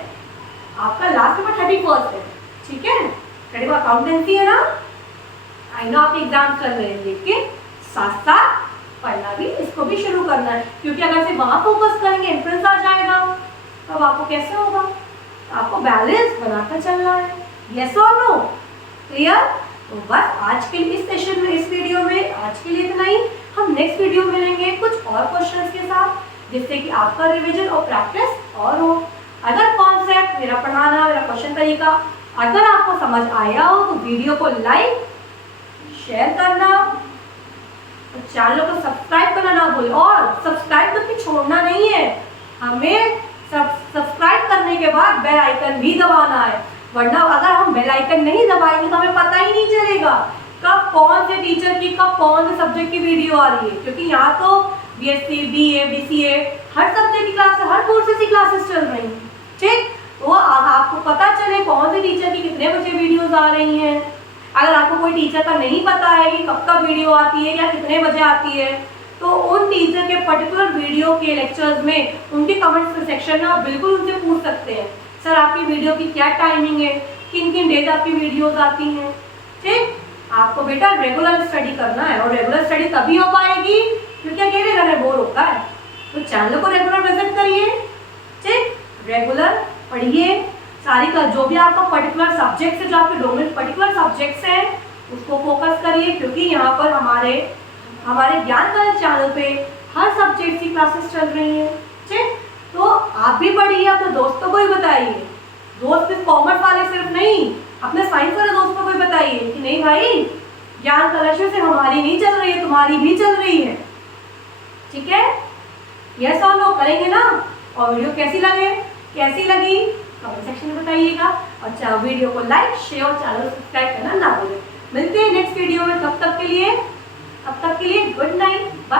आपका लास्ट पेपर 31 है, ठीक है? 31 अकाउंटेंसी है ना। आई नो आपके एग्जाम चल रहे हैं, लेकिन साथ साथ पढ़ना भी, इसको भी शुरू करना है, क्योंकि अगर सिर्फ वहां फोकस करेंगे एंट्रेंस आ जाएगा, तब आपको कैसे होगा? आपको बैलेंस बनाकर चलना है। यस और नो? क्लियर? तो बस आज के इस सेशन में, इस वीडियो में आज के लिए इतना ही। हम नेक्स्ट वीडियो में मिलेंगे कुछ और क्वेश्चंस के साथ, जिससे कि आपका रिवीजन और प्रैक्टिस और हो। अगर कॉन्सेप्ट, मेरा पढ़ाना, मेरा क्वेश्चन तरीका अगर आपको समझ आया हो तो वीडियो को लाइक शेयर करना, तो चैनल को सब्सक्राइब करना ना भूलें। और सब्सक्राइब तो छोड़ना नहीं है, हमें सब्सक्राइब करने के बाद बेल आइकन भी दबाना है, वरना अगर हम बेल आइकन नहीं दबाएंगे तो हमें पता ही नहीं चलेगा कब कौन से टीचर की, कब कौन से सब्जेक्ट की वीडियो आ रही है। क्योंकि यहाँ तो BSc, BA, BCA हर सब्जेक्ट की क्लास, हर कोर्सेज की क्लासेस चल रही हैं, ठीक? तो आपको पता चले कौन से टीचर की कितने बजे वीडियोस आ रही हैं। अगर आपको कोई टीचर का नहीं पता है कि कब कब वीडियो आती है या कितने बजे आती है, तो उन टीचर के पर्टिकुलर वीडियो के लेक्चर्स में उनके कमेंट सेक्शन में आप बिल्कुल उनसे पूछ सकते हैं, सर आपकी वीडियो की क्या टाइमिंग है, किन किन डेज आपकी वीडियोस आती हैं, ठीक? आपको बेटा रेगुलर स्टडी करना है, और रेगुलर स्टडी तभी हो पाएगी क्योंकि अकेले घर में बोर होता है। तो चैनल को रेगुलर विजिट करिए, ठीक? रेगुलर पढ़िए सारी का जो भी आपका पर्टिकुलर सब्जेक्ट है, जो आपके डोमेन पर्टिकुलर सब्जेक्ट्स हैं उसको फोकस करिए, क्योंकि यहाँ पर हमारे ज्ञान का चैनल पे हर सब्जेक्ट की क्लासेस चल रही हैं, ठीक? तो आप भी पढ़िए, अपने दोस्तों को भी बताइए। दोस्त सिर्फ कॉमर्स वाले सिर्फ नहीं, अपने साइंस वाले दोस्तों को भी बताइए कि नहीं भाई, ज्ञान कलश से हमारी नहीं चल रही है, तुम्हारी भी चल रही है, ठीक है? यस और नो करेंगे ना? और वीडियो कैसी लगी कमेंट सेक्शन में बताइएगा, और वीडियो को लाइक शेयर और चैनल सब्सक्राइब करना ना भूलें। मिलते हैं नेक्स्ट वीडियो में, तब तक के लिए गुड नाइट, बाय।